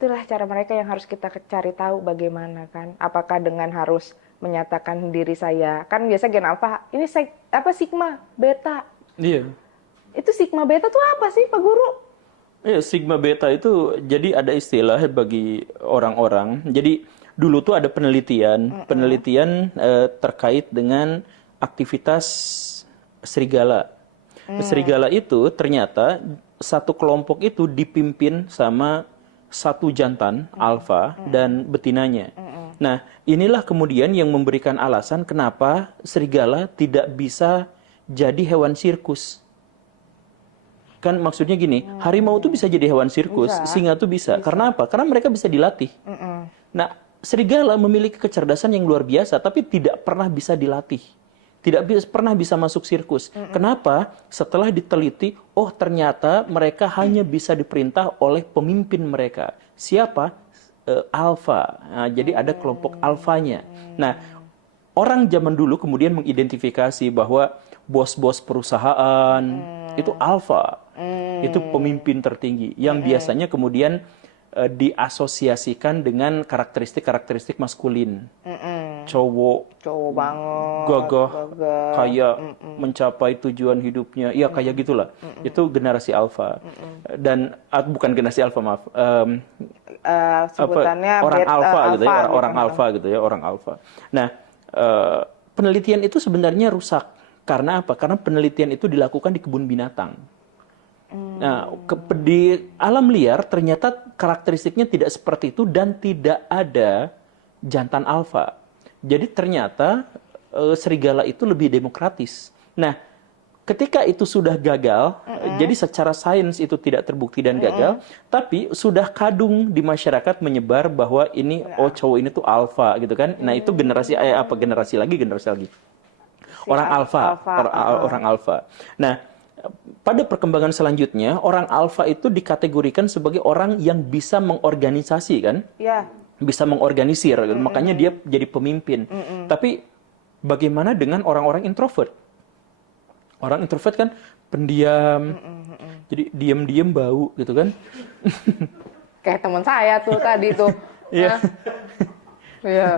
Itulah cara mereka yang harus kita cari tahu bagaimana kan, apakah dengan harus menyatakan diri saya, kan biasa gen alpha ini sigma beta. Itu sigma beta tuh apa sih Pak Guru? Ya, sigma beta itu jadi ada istilah bagi orang-orang. Jadi dulu tuh ada penelitian terkait dengan aktivitas serigala. Serigala itu ternyata satu kelompok itu dipimpin sama satu jantan alfa dan betinanya. Nah, inilah kemudian yang memberikan alasan kenapa serigala tidak bisa jadi hewan sirkus. Kan maksudnya gini, harimau tuh bisa jadi hewan sirkus, singa tuh bisa. Karena apa? Karena mereka bisa dilatih. Nah, serigala memiliki kecerdasan yang luar biasa, tapi tidak pernah bisa dilatih. Tidak pernah bisa masuk sirkus. Kenapa? Setelah diteliti, oh ternyata mereka hanya bisa diperintah oleh pemimpin mereka. Siapa? Alfa. Nah, jadi ada kelompok alfanya. Nah, orang zaman dulu kemudian mengidentifikasi bahwa bos-bos perusahaan itu alfa. Itu pemimpin tertinggi. Yang biasanya kemudian diasosiasikan dengan karakteristik-karakteristik maskulin. Cowok banget, gagah, kayak mencapai tujuan hidupnya, ya kayak gitulah. Itu generasi alfa. Dan bukan generasi alfa, maaf. Sebutannya Orang alfa gitu ya, orang gitu. alfa gitu ya, orang alfa. Nah, penelitian itu sebenarnya rusak. Karena apa? Karena penelitian itu dilakukan di kebun binatang. Nah, di alam liar ternyata karakteristiknya tidak seperti itu dan tidak ada jantan alfa. Jadi ternyata serigala itu lebih demokratis. Nah, ketika itu sudah gagal, jadi secara sains itu tidak terbukti dan gagal, tapi sudah kadung di masyarakat menyebar bahwa ini cowok ini tuh alfa gitu kan. Nah, itu generasi generasi lagi. Orang alfa. Orang alfa. Nah, pada perkembangan selanjutnya, orang alfa itu dikategorikan sebagai orang yang bisa mengorganisasi kan? Ya. Bisa mengorganisir, makanya dia jadi pemimpin. Tapi bagaimana dengan orang-orang introvert? Orang introvert kan pendiam, jadi diam-diam bau gitu kan? Kayak teman saya tuh tadi tuh. Iya. Iya.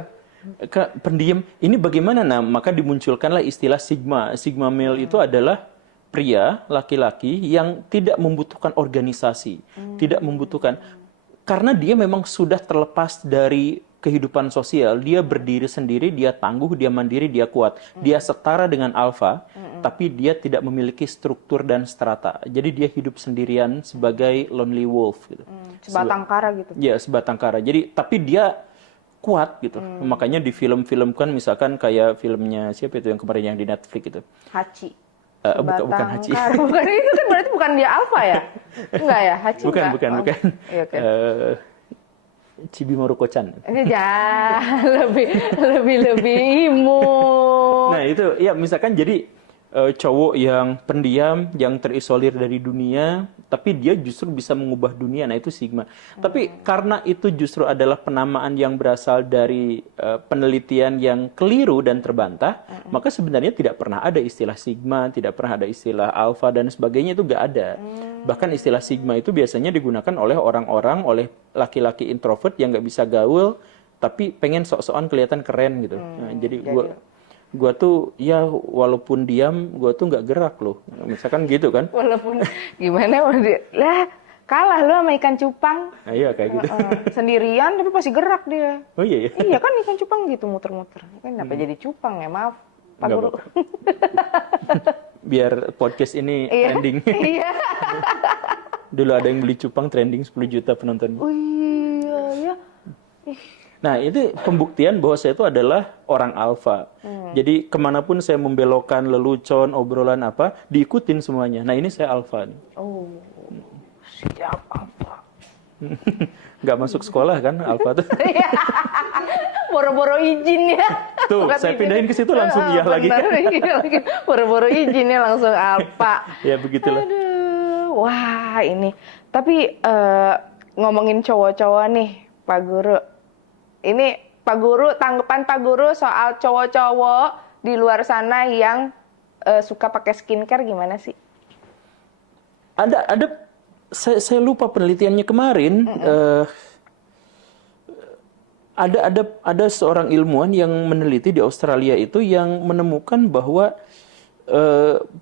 Pendiam. Ini bagaimana? Nah, maka dimunculkanlah istilah sigma. Sigma male itu adalah pria, laki-laki yang tidak membutuhkan organisasi, tidak membutuhkan. Karena dia memang sudah terlepas dari kehidupan sosial, dia berdiri sendiri, dia tangguh, dia mandiri, dia kuat. Dia setara dengan alfa, tapi dia tidak memiliki struktur dan strata. Jadi dia hidup sendirian sebagai lonely wolf gitu. Sebatang kara gitu. Ya, sebatang kara. Jadi tapi dia kuat gitu. Makanya di film-film kan misalkan kayak filmnya siapa itu yang kemarin yang di Netflix itu. Hachi. Bukan Hachi. Bukan itu kan berarti bukan dia alfa ya? Enggak ya, Hachi. Bukan. Iya, okay. Chibi Maruko-chan. Ini lebih imut. Nah, itu ya misalkan jadi cowok yang pendiam, yang terisolir dari dunia, tapi dia justru bisa mengubah dunia. Nah, itu sigma. Tapi karena itu justru adalah penamaan yang berasal dari penelitian yang keliru dan terbantah, maka sebenarnya tidak pernah ada istilah sigma, tidak pernah ada istilah alfa dan sebagainya, itu nggak ada. Bahkan istilah sigma itu biasanya digunakan oleh orang-orang, oleh laki-laki introvert yang nggak bisa gaul, tapi pengen sok-sokan kelihatan keren gitu. Nah, jadi gue tuh ya walaupun diam gue tuh nggak gerak loh, misalkan gitu kan. Walaupun gimana lah kalah lu sama ikan cupang. Nah, iya kayak gitu. Sendirian tapi pasti gerak dia. Oh iya ya. Iya kan ikan cupang gitu muter-muter. Kan kenapa jadi cupang ya, maaf Pak Guru. Biar podcast ini trending. Iya. Dulu ada yang beli cupang trending 10 juta penonton. Oh iya ya. Nah, itu pembuktian bahwa saya itu adalah orang alfa. Jadi kemanapun saya membelokkan lelucon, obrolan apa, diikutin semuanya. Nah, ini saya alfa. Oh, siap alfa. Nggak masuk sekolah kan, alfa tuh. Boro-boro izin ya. Tuh, saya pindahin ke situ langsung iya lagi. Boro-boro izinnya langsung alfa. Ya, begitulah. Aduh, wah ini. Tapi ngomongin cowok-cowok nih, Pak Guru. Ini Pak Guru, tanggapan Pak Guru soal cowok-cowok di luar sana yang suka pakai skincare gimana sih? Saya lupa penelitiannya kemarin. Ada seorang ilmuwan yang meneliti di Australia itu yang menemukan bahwa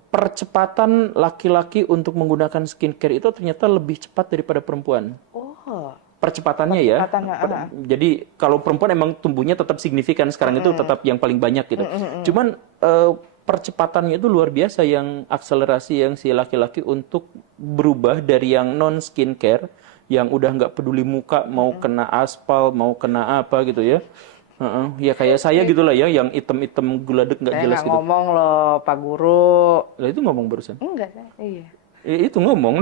percepatan laki-laki untuk menggunakan skincare itu ternyata lebih cepat daripada perempuan. Oh. percepatannya ya. Percepatan, Jadi kalau perempuan emang tumbuhnya tetap signifikan sekarang itu tetap yang paling banyak gitu. Cuman percepatannya itu luar biasa yang akselerasi yang si laki-laki untuk berubah dari yang non skincare yang udah nggak peduli muka mau kena aspal mau kena apa gitu ya. Ya kayak saya gitulah ya yang item-item guladek nggak Saya jelas nggak gitu. ngomong loh, Pak Guru. Lah itu ngomong barusan. Enggak, iya. Itu ngomong.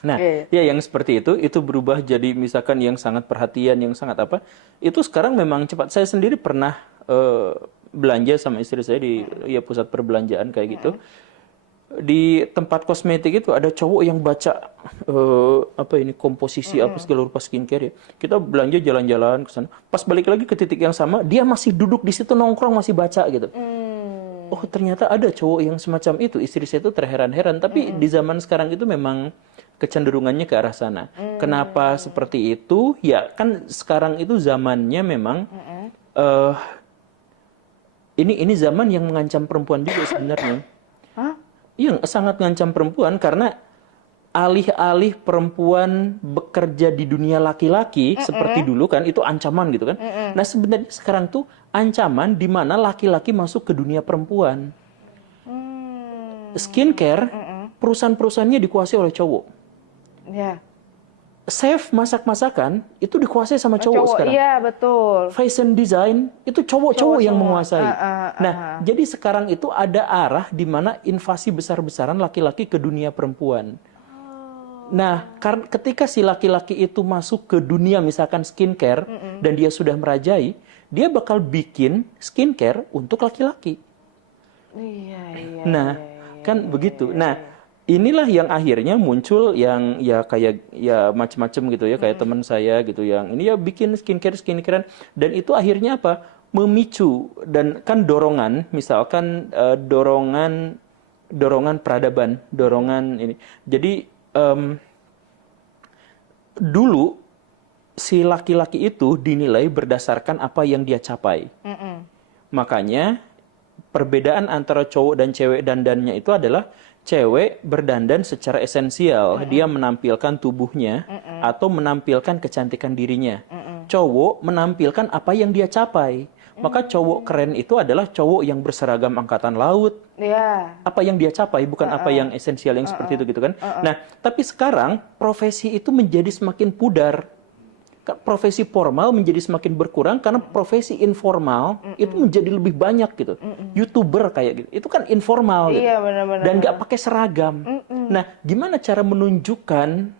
Nah, Iya. ya yang seperti itu berubah jadi misalkan yang sangat perhatian, yang sangat apa, itu sekarang memang cepat. Saya sendiri pernah belanja sama istri saya di ya pusat perbelanjaan kayak gitu. Di tempat kosmetik itu ada cowok yang baca apa ini komposisi apa segala rupa skincare ya. Kita belanja jalan-jalan ke sana. Pas balik lagi ke titik yang sama, dia masih duduk di situ nongkrong masih baca gitu. Oh, ternyata ada cowok yang semacam itu. Istri saya itu terheran-heran, tapi di zaman sekarang itu memang kecenderungannya ke arah sana. Kenapa seperti itu? Ya, kan sekarang itu zamannya memang ini zaman yang mengancam perempuan juga sebenarnya. Hah? Iya, sangat mengancam perempuan karena alih-alih perempuan bekerja di dunia laki-laki seperti dulu kan itu ancaman gitu kan. Nah, sebenarnya sekarang tuh ancaman di mana laki-laki masuk ke dunia perempuan. Skincare perusahaan-perusahaannya dikuasai oleh cowok. Ya. Chef masak-masakan itu dikuasai sama cowok sekarang. Iya, betul. Fashion design itu cowok-cowok yang semua. menguasai. Nah, jadi sekarang itu ada arah di mana invasi besar-besaran laki-laki ke dunia perempuan. Nah, ketika si laki-laki itu masuk ke dunia misalkan skincare dan dia sudah merajai, dia bakal bikin skincare untuk laki-laki. Iya. Nah, kan begitu. Nah, inilah yang akhirnya muncul yang ya kayak ya macam-macam gitu ya kayak teman saya gitu yang ini ya bikin skincarean dan itu akhirnya apa memicu dan kan dorongan misalkan dorongan peradaban dorongan ini jadi dulu si laki-laki itu dinilai berdasarkan apa yang dia capai makanya perbedaan antara cowok dan cewek dandannya itu adalah cewek berdandan secara esensial. Dia menampilkan tubuhnya atau menampilkan kecantikan dirinya. Cowok menampilkan apa yang dia capai. Maka cowok keren itu adalah cowok yang berseragam angkatan laut. Iya. Apa yang dia capai, bukan apa yang esensial yang seperti itu gitu kan. Nah, tapi sekarang profesi itu menjadi semakin pudar. Profesi formal menjadi semakin berkurang karena profesi informal itu menjadi lebih banyak gitu. YouTuber kayak gitu. Itu kan informal gitu. Iya, benar-benar. Dan nggak pakai seragam. Nah, gimana cara menunjukkan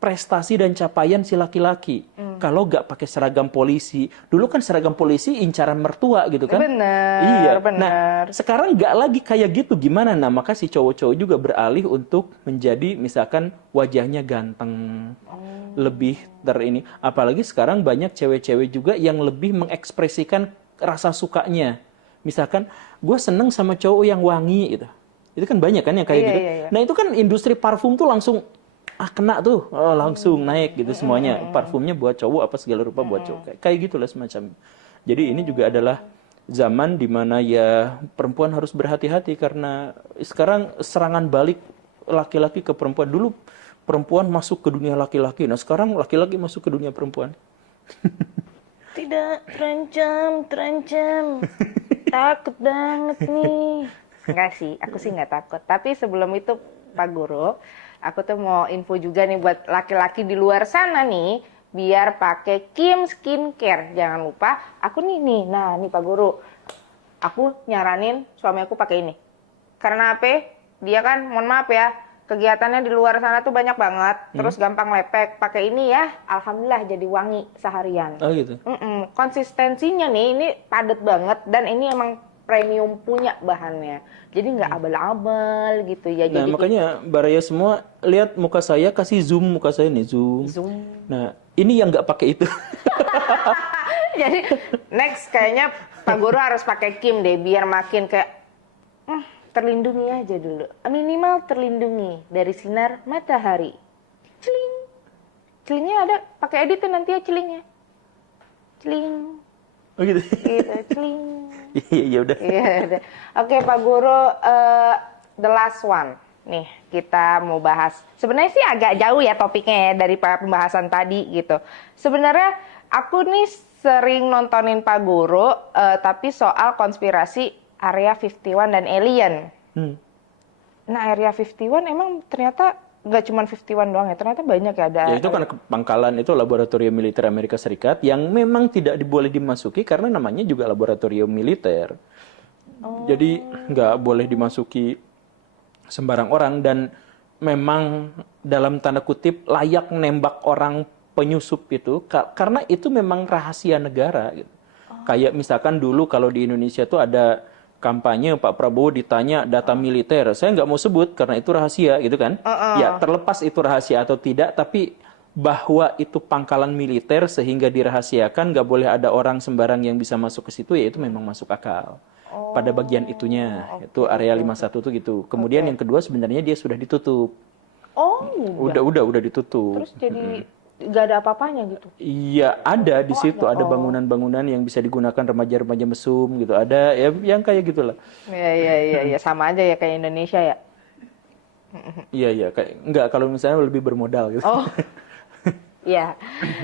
prestasi dan capaian si laki-laki kalau nggak pakai seragam polisi? Dulu kan seragam polisi incaran mertua gitu kan? Benar, Iya. benar. Nah, sekarang nggak lagi kayak gitu. Gimana? Nah, maka si cowok-cowok juga beralih untuk menjadi misalkan wajahnya ganteng, lebih ini. Apalagi sekarang banyak cewek-cewek juga yang lebih mengekspresikan rasa sukanya. Misalkan, gue seneng sama cowok yang wangi gitu. Itu kan banyak kan yang kayak gitu. Iya. Nah, itu kan industri parfum tuh langsung kena tuh, langsung naik gitu semuanya. Parfumnya buat cowok apa segala rupa buat cowok. Kayak gitulah semacam. Jadi ini juga adalah zaman di mana ya perempuan harus berhati-hati karena sekarang serangan balik laki-laki ke perempuan. Dulu perempuan masuk ke dunia laki-laki. Nah, sekarang laki-laki masuk ke dunia perempuan. Tidak, terancam. Takut banget nih. Enggak sih, aku sih nggak takut. Tapi sebelum itu, Pak Guru, aku tuh mau info juga nih buat laki-laki di luar sana nih, biar pakai Kim Skincare. Jangan lupa, aku nih, nah nih Pak Guru, aku nyaranin suami aku pakai ini. Karena apa? Dia kan, mohon maaf ya, kegiatannya di luar sana tuh banyak banget, terus gampang lepek. Pakai ini ya, alhamdulillah jadi wangi seharian. Oh gitu. Konsistensinya nih, ini padat banget dan ini emang premium punya bahannya. Jadi nggak abal-abal gitu ya. Nah, jadi makanya Baraya semua lihat muka saya, kasih zoom muka saya nih, zoom. Nah, ini yang nggak pakai itu. Jadi next kayaknya Pak Guru harus pakai Kim deh biar makin kayak terlindungi aja dulu. Minimal terlindungi dari sinar matahari. Celing. Celingnya ada, pakai edit nanti ya celingnya. Celing. Oh gitu. Gitu, celing. Iya, udah. Iya, udah. Oke, Pak Guru, the last one. Nih, kita mau bahas. Sebenarnya sih agak jauh ya topiknya ya dari pembahasan tadi gitu. Sebenarnya aku nih sering nontonin Pak Guru, tapi soal konspirasi Area 51 dan alien. Nah, Area 51 emang ternyata nggak cuma 51 doang ya, ternyata banyak ya ada. Ya itu kan pangkalan itu laboratorium militer Amerika Serikat yang memang tidak boleh dimasuki karena namanya juga laboratorium militer. Jadi nggak boleh dimasuki sembarang orang dan memang dalam tanda kutip layak nembak orang penyusup itu karena itu memang rahasia negara gitu. Kayak misalkan dulu kalau di Indonesia tuh ada kampanye Pak Prabowo ditanya data militer, saya nggak mau sebut karena itu rahasia gitu kan. Ya terlepas itu rahasia atau tidak, tapi bahwa itu pangkalan militer sehingga dirahasiakan, nggak boleh ada orang sembarang yang bisa masuk ke situ, ya itu memang masuk akal. Pada bagian itunya, itu area 51 tuh gitu. Kemudian yang kedua sebenarnya dia sudah ditutup. Oh, Udah ditutup. terus jadi nggak ada apa-apanya gitu. Iya, ada di situ ada bangunan-bangunan yang bisa digunakan remaja-remaja mesum gitu. Ada ya yang kayak gitulah. Iya, sama aja ya kayak Indonesia ya. Iya, kayak enggak kalau misalnya lebih bermodal gitu. Oh. Iya.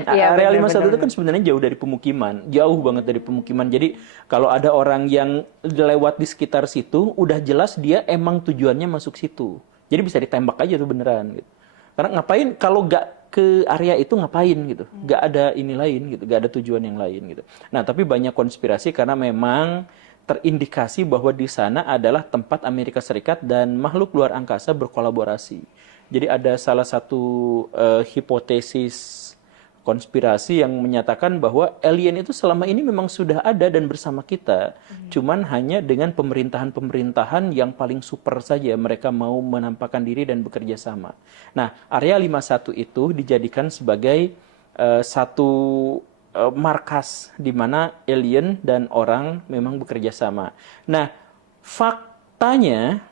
Area 51 itu kan sebenarnya jauh dari pemukiman, jauh banget dari pemukiman. Jadi kalau ada orang yang lewat di sekitar situ, udah jelas dia emang tujuannya masuk situ. Jadi bisa ditembak aja tuh beneran gitu. Karena ngapain kalau nggak ke area itu ngapain gitu? Nggak ada ini lain gitu, nggak ada tujuan yang lain gitu. Nah tapi banyak konspirasi karena memang terindikasi bahwa di sana adalah tempat Amerika Serikat dan makhluk luar angkasa berkolaborasi. Jadi ada salah satu hipotesis konspirasi yang menyatakan bahwa alien itu selama ini memang sudah ada dan bersama kita. Cuman hanya dengan pemerintahan-pemerintahan yang paling super saja mereka mau menampakkan diri dan bekerja sama. Nah, area 51 itu dijadikan sebagai satu markas di mana alien dan orang memang bekerja sama. Nah, faktanya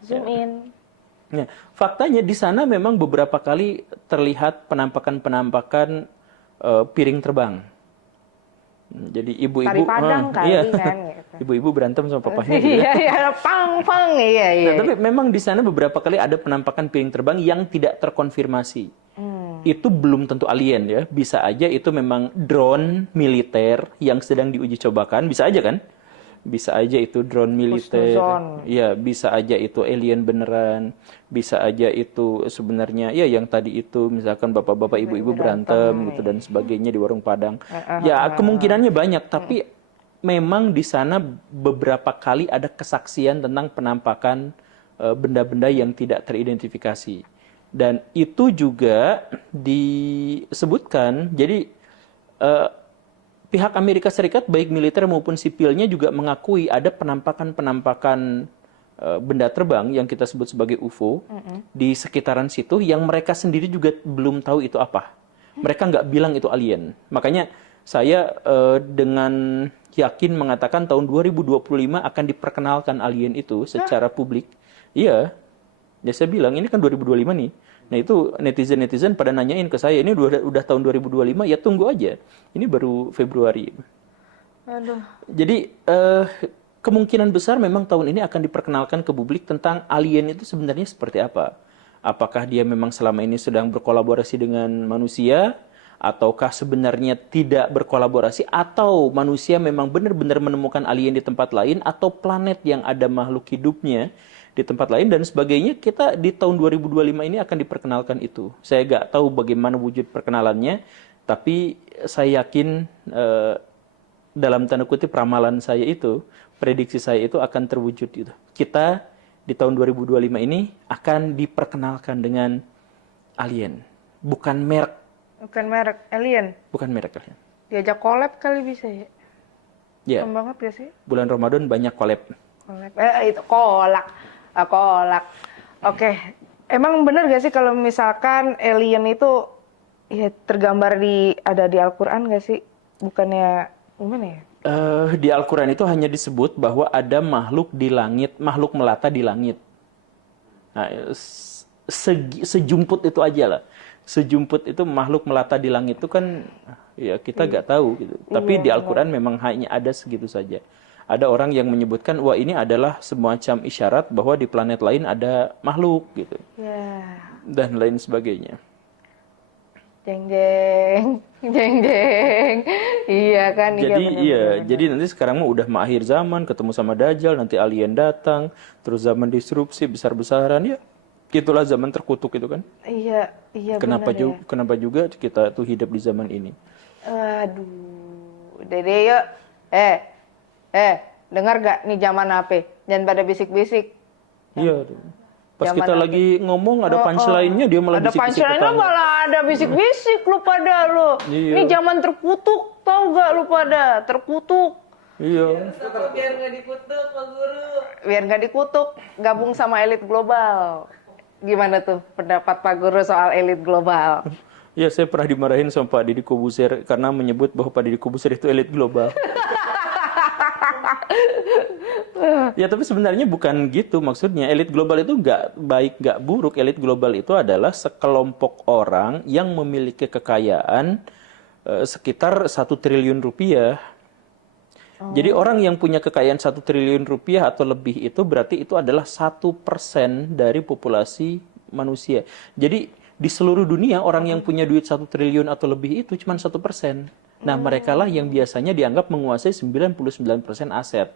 zoom in. Ya, faktanya di sana memang beberapa kali terlihat penampakan piring terbang. Jadi ibu-ibu, Tari Padang kali kan. Gitu. Ibu-ibu berantem sama papahnya. Gitu. Iya, pang. Iya. Nah, tapi memang di sana beberapa kali ada penampakan piring terbang yang tidak terkonfirmasi. Itu belum tentu alien ya, bisa aja itu memang drone militer yang sedang diuji cobakan, bisa aja kan? Bisa aja itu drone militer, ya bisa aja itu alien beneran, bisa aja itu sebenarnya ya yang tadi itu misalkan bapak-bapak ibu-ibu berantem gitu dan sebagainya di warung Padang. Ya kemungkinannya banyak, tapi memang di sana beberapa kali ada kesaksian tentang penampakan benda-benda yang tidak teridentifikasi. Dan itu juga disebutkan, jadi pihak Amerika Serikat baik militer maupun sipilnya juga mengakui ada penampakan-penampakan benda terbang yang kita sebut sebagai UFO di sekitaran situ yang mereka sendiri juga belum tahu itu apa. Mereka nggak bilang itu alien. Makanya saya dengan yakin mengatakan tahun 2025 akan diperkenalkan alien itu secara publik. Iya. Ya saya bilang ini kan 2025 nih. Nah itu netizen pada nanyain ke saya, ini udah tahun 2025, ya tunggu aja. Ini baru Februari. Aduh. Jadi kemungkinan besar memang tahun ini akan diperkenalkan ke publik tentang alien itu sebenarnya seperti apa. Apakah dia memang selama ini sedang berkolaborasi dengan manusia, ataukah sebenarnya tidak berkolaborasi, atau manusia memang benar-benar menemukan alien di tempat lain, atau planet yang ada makhluk hidupnya di tempat lain dan sebagainya. Kita di tahun 2025 ini akan diperkenalkan itu. Saya nggak tahu bagaimana wujud perkenalannya, tapi saya yakin dalam tanda kutip ramalan saya itu, prediksi saya itu akan terwujud itu. Kita di tahun 2025 ini akan diperkenalkan dengan alien, bukan merek. Bukan merek alien. Bukan merek alien. Diajak collab kali bisa ya? Ya. Banget gak sih? Bulan Ramadan banyak collab. Itu kolak. Oke. Emang bener gak sih kalau misalkan alien itu ya tergambar ada di Al-Quran gak sih? Bukannya gimana ya? Di Al-Quran itu hanya disebut bahwa ada makhluk di langit, makhluk melata di langit. Nah, sejumput itu aja lah. Sejumput itu makhluk melata di langit itu kan ya kita nggak tahu gitu. Tapi di Al-Quran memang hanya ada segitu saja. ada orang yang menyebutkan wah ini adalah semacam isyarat bahwa di planet lain ada makhluk gitu Ya. dan lain sebagainya. Jeng jeng, jeng jeng. Iya kan? Jadi bener, iya, bener, bener. jadi nanti sekarang mah udah mah akhir zaman, ketemu sama Dajjal, nanti alien datang, terus zaman disrupsi besar-besaran ya. Itulah zaman terkutuk itu kan. Iya, iya Kenapa bener ya. kenapa juga kita tuh hidup di zaman ini? Aduh, Dede yuk. Dengar gak nih zaman apa? Jangan pada bisik-bisik. Iya. Pas Zaman kita apa? lagi ngomong ada punchline-nya dia malah Ada bisik-bisik punchline-nya tetangga. malah ada bisik-bisik lu pada lu. Iya. Ini zaman terkutuk, tau gak lu pada? Terkutuk. Iya. Biar nggak dikutuk, Pak Guru. Biar nggak dikutuk, gabung sama elit global. Gimana tuh pendapat Pak Guru soal elit global? Ya, saya pernah dimarahin sama Pak Deddy Kobuser karena menyebut bahwa Pak Deddy Kobuser itu elit global. Ya, tapi sebenarnya bukan gitu maksudnya. Elit global itu nggak baik, nggak buruk. Elit global itu adalah sekelompok orang yang memiliki kekayaan sekitar 1 triliun rupiah. Jadi orang yang punya kekayaan 1 triliun rupiah atau lebih itu berarti itu adalah 1% dari populasi manusia. Jadi di seluruh dunia orang yang punya duit 1 triliun atau lebih itu cuma 1%. Nah, mereka lah yang biasanya dianggap menguasai 99% aset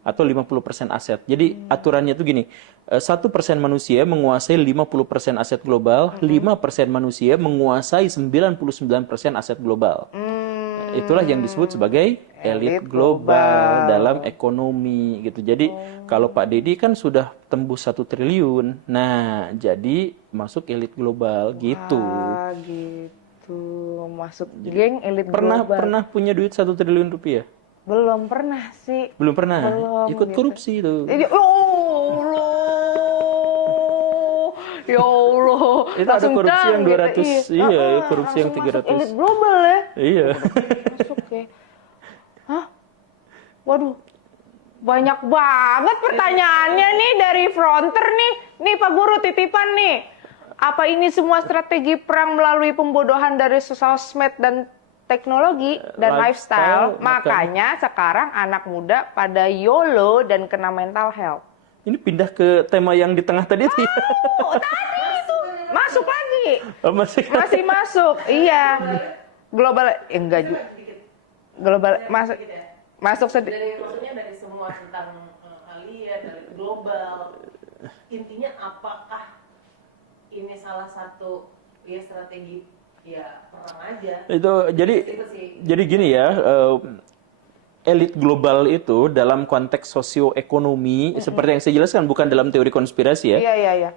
atau 50% aset. Jadi aturannya itu gini, 1% manusia menguasai 50% aset global, 5% manusia menguasai 99% aset global. Itulah yang disebut sebagai elit global dalam ekonomi gitu. Jadi kalau Pak Deddy kan sudah tembus 1 triliun. Nah, jadi masuk elit global gitu. Ah, gitu. Masuk geng elit Pernah global. punya duit 1 triliun rupiah? Belum pernah sih. Belum pernah. Belum, Ikut gitu. korupsi itu. Ya Allah. Ya Allah. Itu ada korupsi yang 200, gitu. iya, korupsi yang langsung masuk 300. elit global ya. Iya. Masuk ya. Hah? Waduh. Banyak banget pertanyaannya nih dari Fronter nih. Nih Pak Guru titipan nih. Apa ini semua strategi perang melalui pembodohan dari sosmed dan teknologi dan lifestyle? Lifestyle, Makanya sekarang anak muda pada YOLO dan kena mental health. Ini pindah ke tema yang di tengah tadi tuh. Oh, tadi itu masuk lagi. Oh, masih. Masih masuk. Iya. Global enggak juga. Global masuk sedikit. Maksudnya dari semua tentang alien, dari global. Intinya apakah ini salah satu ya strategi ya perang aja? Itu Itu sih. jadi gini ya, elit global itu dalam konteks sosioekonomi seperti yang saya jelaskan bukan dalam teori konspirasi ya. Iya.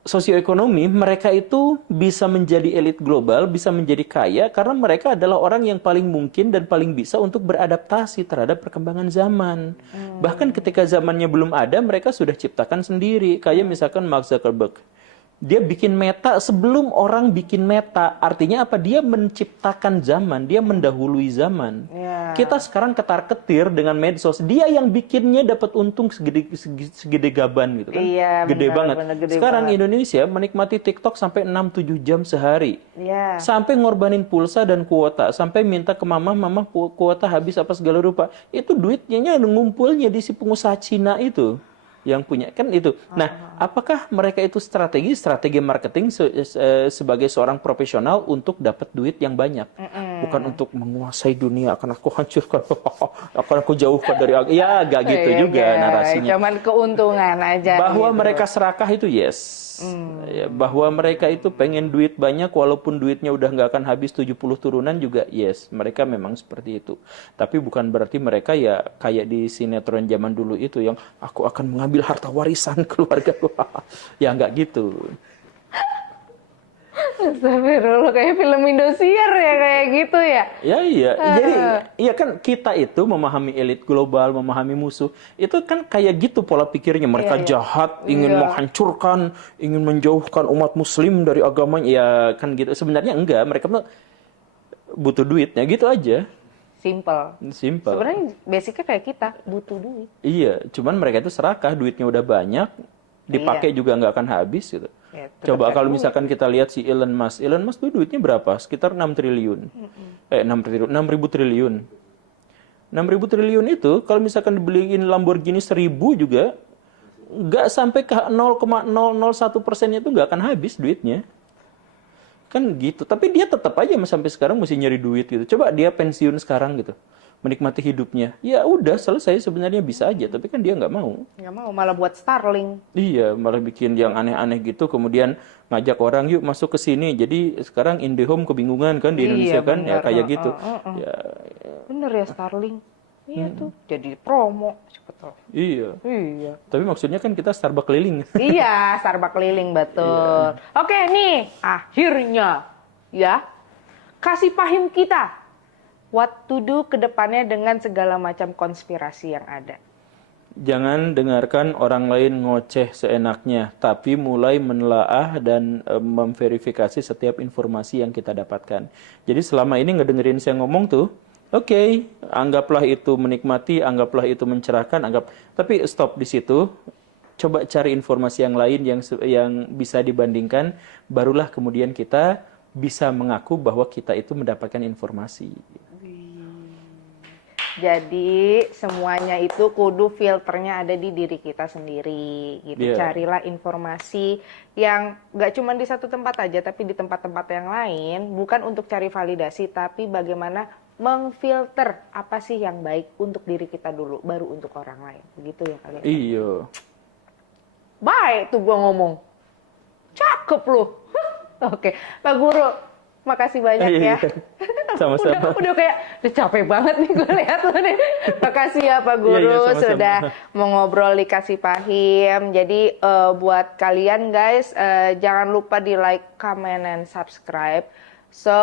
Sosioekonomi mereka itu bisa menjadi elit global, bisa menjadi kaya karena mereka adalah orang yang paling mungkin dan paling bisa untuk beradaptasi terhadap perkembangan zaman. Bahkan ketika zamannya belum ada, mereka sudah ciptakan sendiri. Kayak misalkan Mark Zuckerberg. Dia bikin Meta sebelum orang bikin Meta. Artinya apa? Dia menciptakan zaman, dia mendahului zaman. Ya. Kita sekarang ketar-ketir dengan medsos. Dia yang bikinnya dapat untung segede gaban gitu kan. Iya, Gede benar, banget. benar, gede Sekarang banget. Indonesia menikmati TikTok sampai 6-7 jam sehari. Iya. Sampai ngorbanin pulsa dan kuota, sampai minta ke mama kuota habis apa segala rupa. Itu duitnya ngumpulnya di si pengusaha Cina itu yang punya kan itu. Nah, apakah mereka itu strategi marketing sebagai seorang profesional untuk dapat duit yang banyak, bukan untuk menguasai dunia akan aku hancurkan, akan aku jauhkan dari ya gak gitu juga narasinya. Cuman keuntungan aja. Bahwa gitu. mereka serakah itu yes. Ya, bahwa mereka itu pengen duit banyak walaupun duitnya udah nggak akan habis 70 turunan juga yes. Mereka memang seperti itu. Tapi bukan berarti mereka ya kayak di sinetron zaman dulu itu yang aku akan mengambil harta warisan keluarga. Ya nggak gitu. Astagfirullah, kayak film Indosiar ya kayak gitu ya. Ya iya, jadi iya kan kita itu memahami elit global, memahami musuh, itu kan kayak gitu pola pikirnya. Mereka jahat, ingin menghancurkan, ingin menjauhkan umat muslim dari agamanya, ya kan gitu. Sebenarnya enggak, mereka tuh butuh duitnya gitu aja. Simple. Simple. Sebenarnya basicnya kayak kita, butuh duit. Iya, cuman mereka itu serakah, duitnya udah banyak, dipakai juga nggak akan habis gitu. Ya, Coba kalau misalkan kita lihat si Elon Musk tuh duitnya berapa? Sekitar 6 triliun. 6 ribu triliun. 6.000 triliun itu kalau misalkan dibeliin Lamborghini 1.000 juga nggak sampai ke 0,001% itu nggak akan habis duitnya. Kan gitu. Tapi dia tetap aja sampai sekarang mesti nyari duit gitu. Coba dia pensiun sekarang gitu. Menikmati hidupnya. Ya udah selesai sebenarnya bisa aja. Tapi kan dia nggak mau. Nggak mau, malah buat Starlink. Iya, malah bikin yang aneh-aneh gitu. Kemudian ngajak orang yuk masuk ke sini. Jadi sekarang IndiHome kebingungan kan di Indonesia Iya, kan. Ya bener. kayak gitu. Ya, Bener ya Starlink. Iya tuh, jadi promo. Siapa tahu. iya. Iya. Tapi maksudnya kan kita Starbucks keliling. Iya, Starbucks keliling betul. Oke nih, akhirnya ya kasih paham kita what to do ke depannya dengan segala macam konspirasi yang ada. Jangan dengarkan orang lain ngoceh seenaknya, tapi mulai menelaah dan memverifikasi setiap informasi yang kita dapatkan. Jadi selama ini ngedengerin saya ngomong tuh, oke, anggaplah itu menikmati, anggaplah itu mencerahkan, tapi stop di situ. Coba cari informasi yang lain yang bisa dibandingkan, barulah kemudian kita bisa mengaku bahwa kita itu mendapatkan informasi. Jadi semuanya itu kudu filternya ada di diri kita sendiri gitu. Iya. Carilah informasi yang gak cuma di satu tempat aja, tapi di tempat-tempat yang lain. Bukan untuk cari validasi, tapi bagaimana mengfilter apa sih yang baik untuk diri kita dulu, baru untuk orang lain. Begitu ya kalian. Iya. Baik tuh gua ngomong. Cakep lu. Oke, Pak Guru, makasih banyak ya. Sama-sama. Udah kayak udah capek banget nih gue lihat lo nih. Makasih ya Pak Guru sama-sama. sudah mau ngobrol di Kasih Pahim. Jadi buat kalian guys jangan lupa di like, comment, and subscribe. So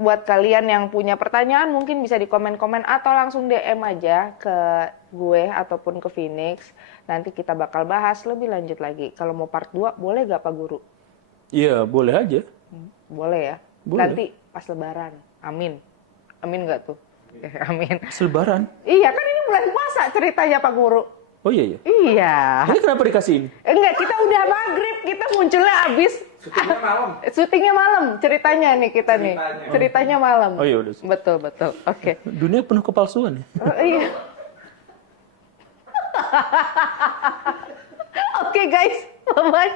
buat kalian yang punya pertanyaan mungkin bisa di komen-komen atau langsung DM aja ke gue ataupun ke Phoenix. Nanti kita bakal bahas lebih lanjut lagi. Kalau mau part 2 boleh gak Pak Guru? Iya, boleh aja. Boleh ya. Boleh. Nanti pas lebaran. Amin. Amin gak tuh? Amin. Selebaran. Iya kan ini bulan puasa ceritanya Pak Guru. Oh iya iya. Iya. Ini kenapa dikasih ini? Enggak, kita udah maghrib, kita munculnya abis. Syutingnya malam ceritanya nih kita nih. Ceritanya malam. Oh iya udah. Betul betul. Oke. Dunia penuh kepalsuan ya. Oh, iya. Oke guys, bye bye.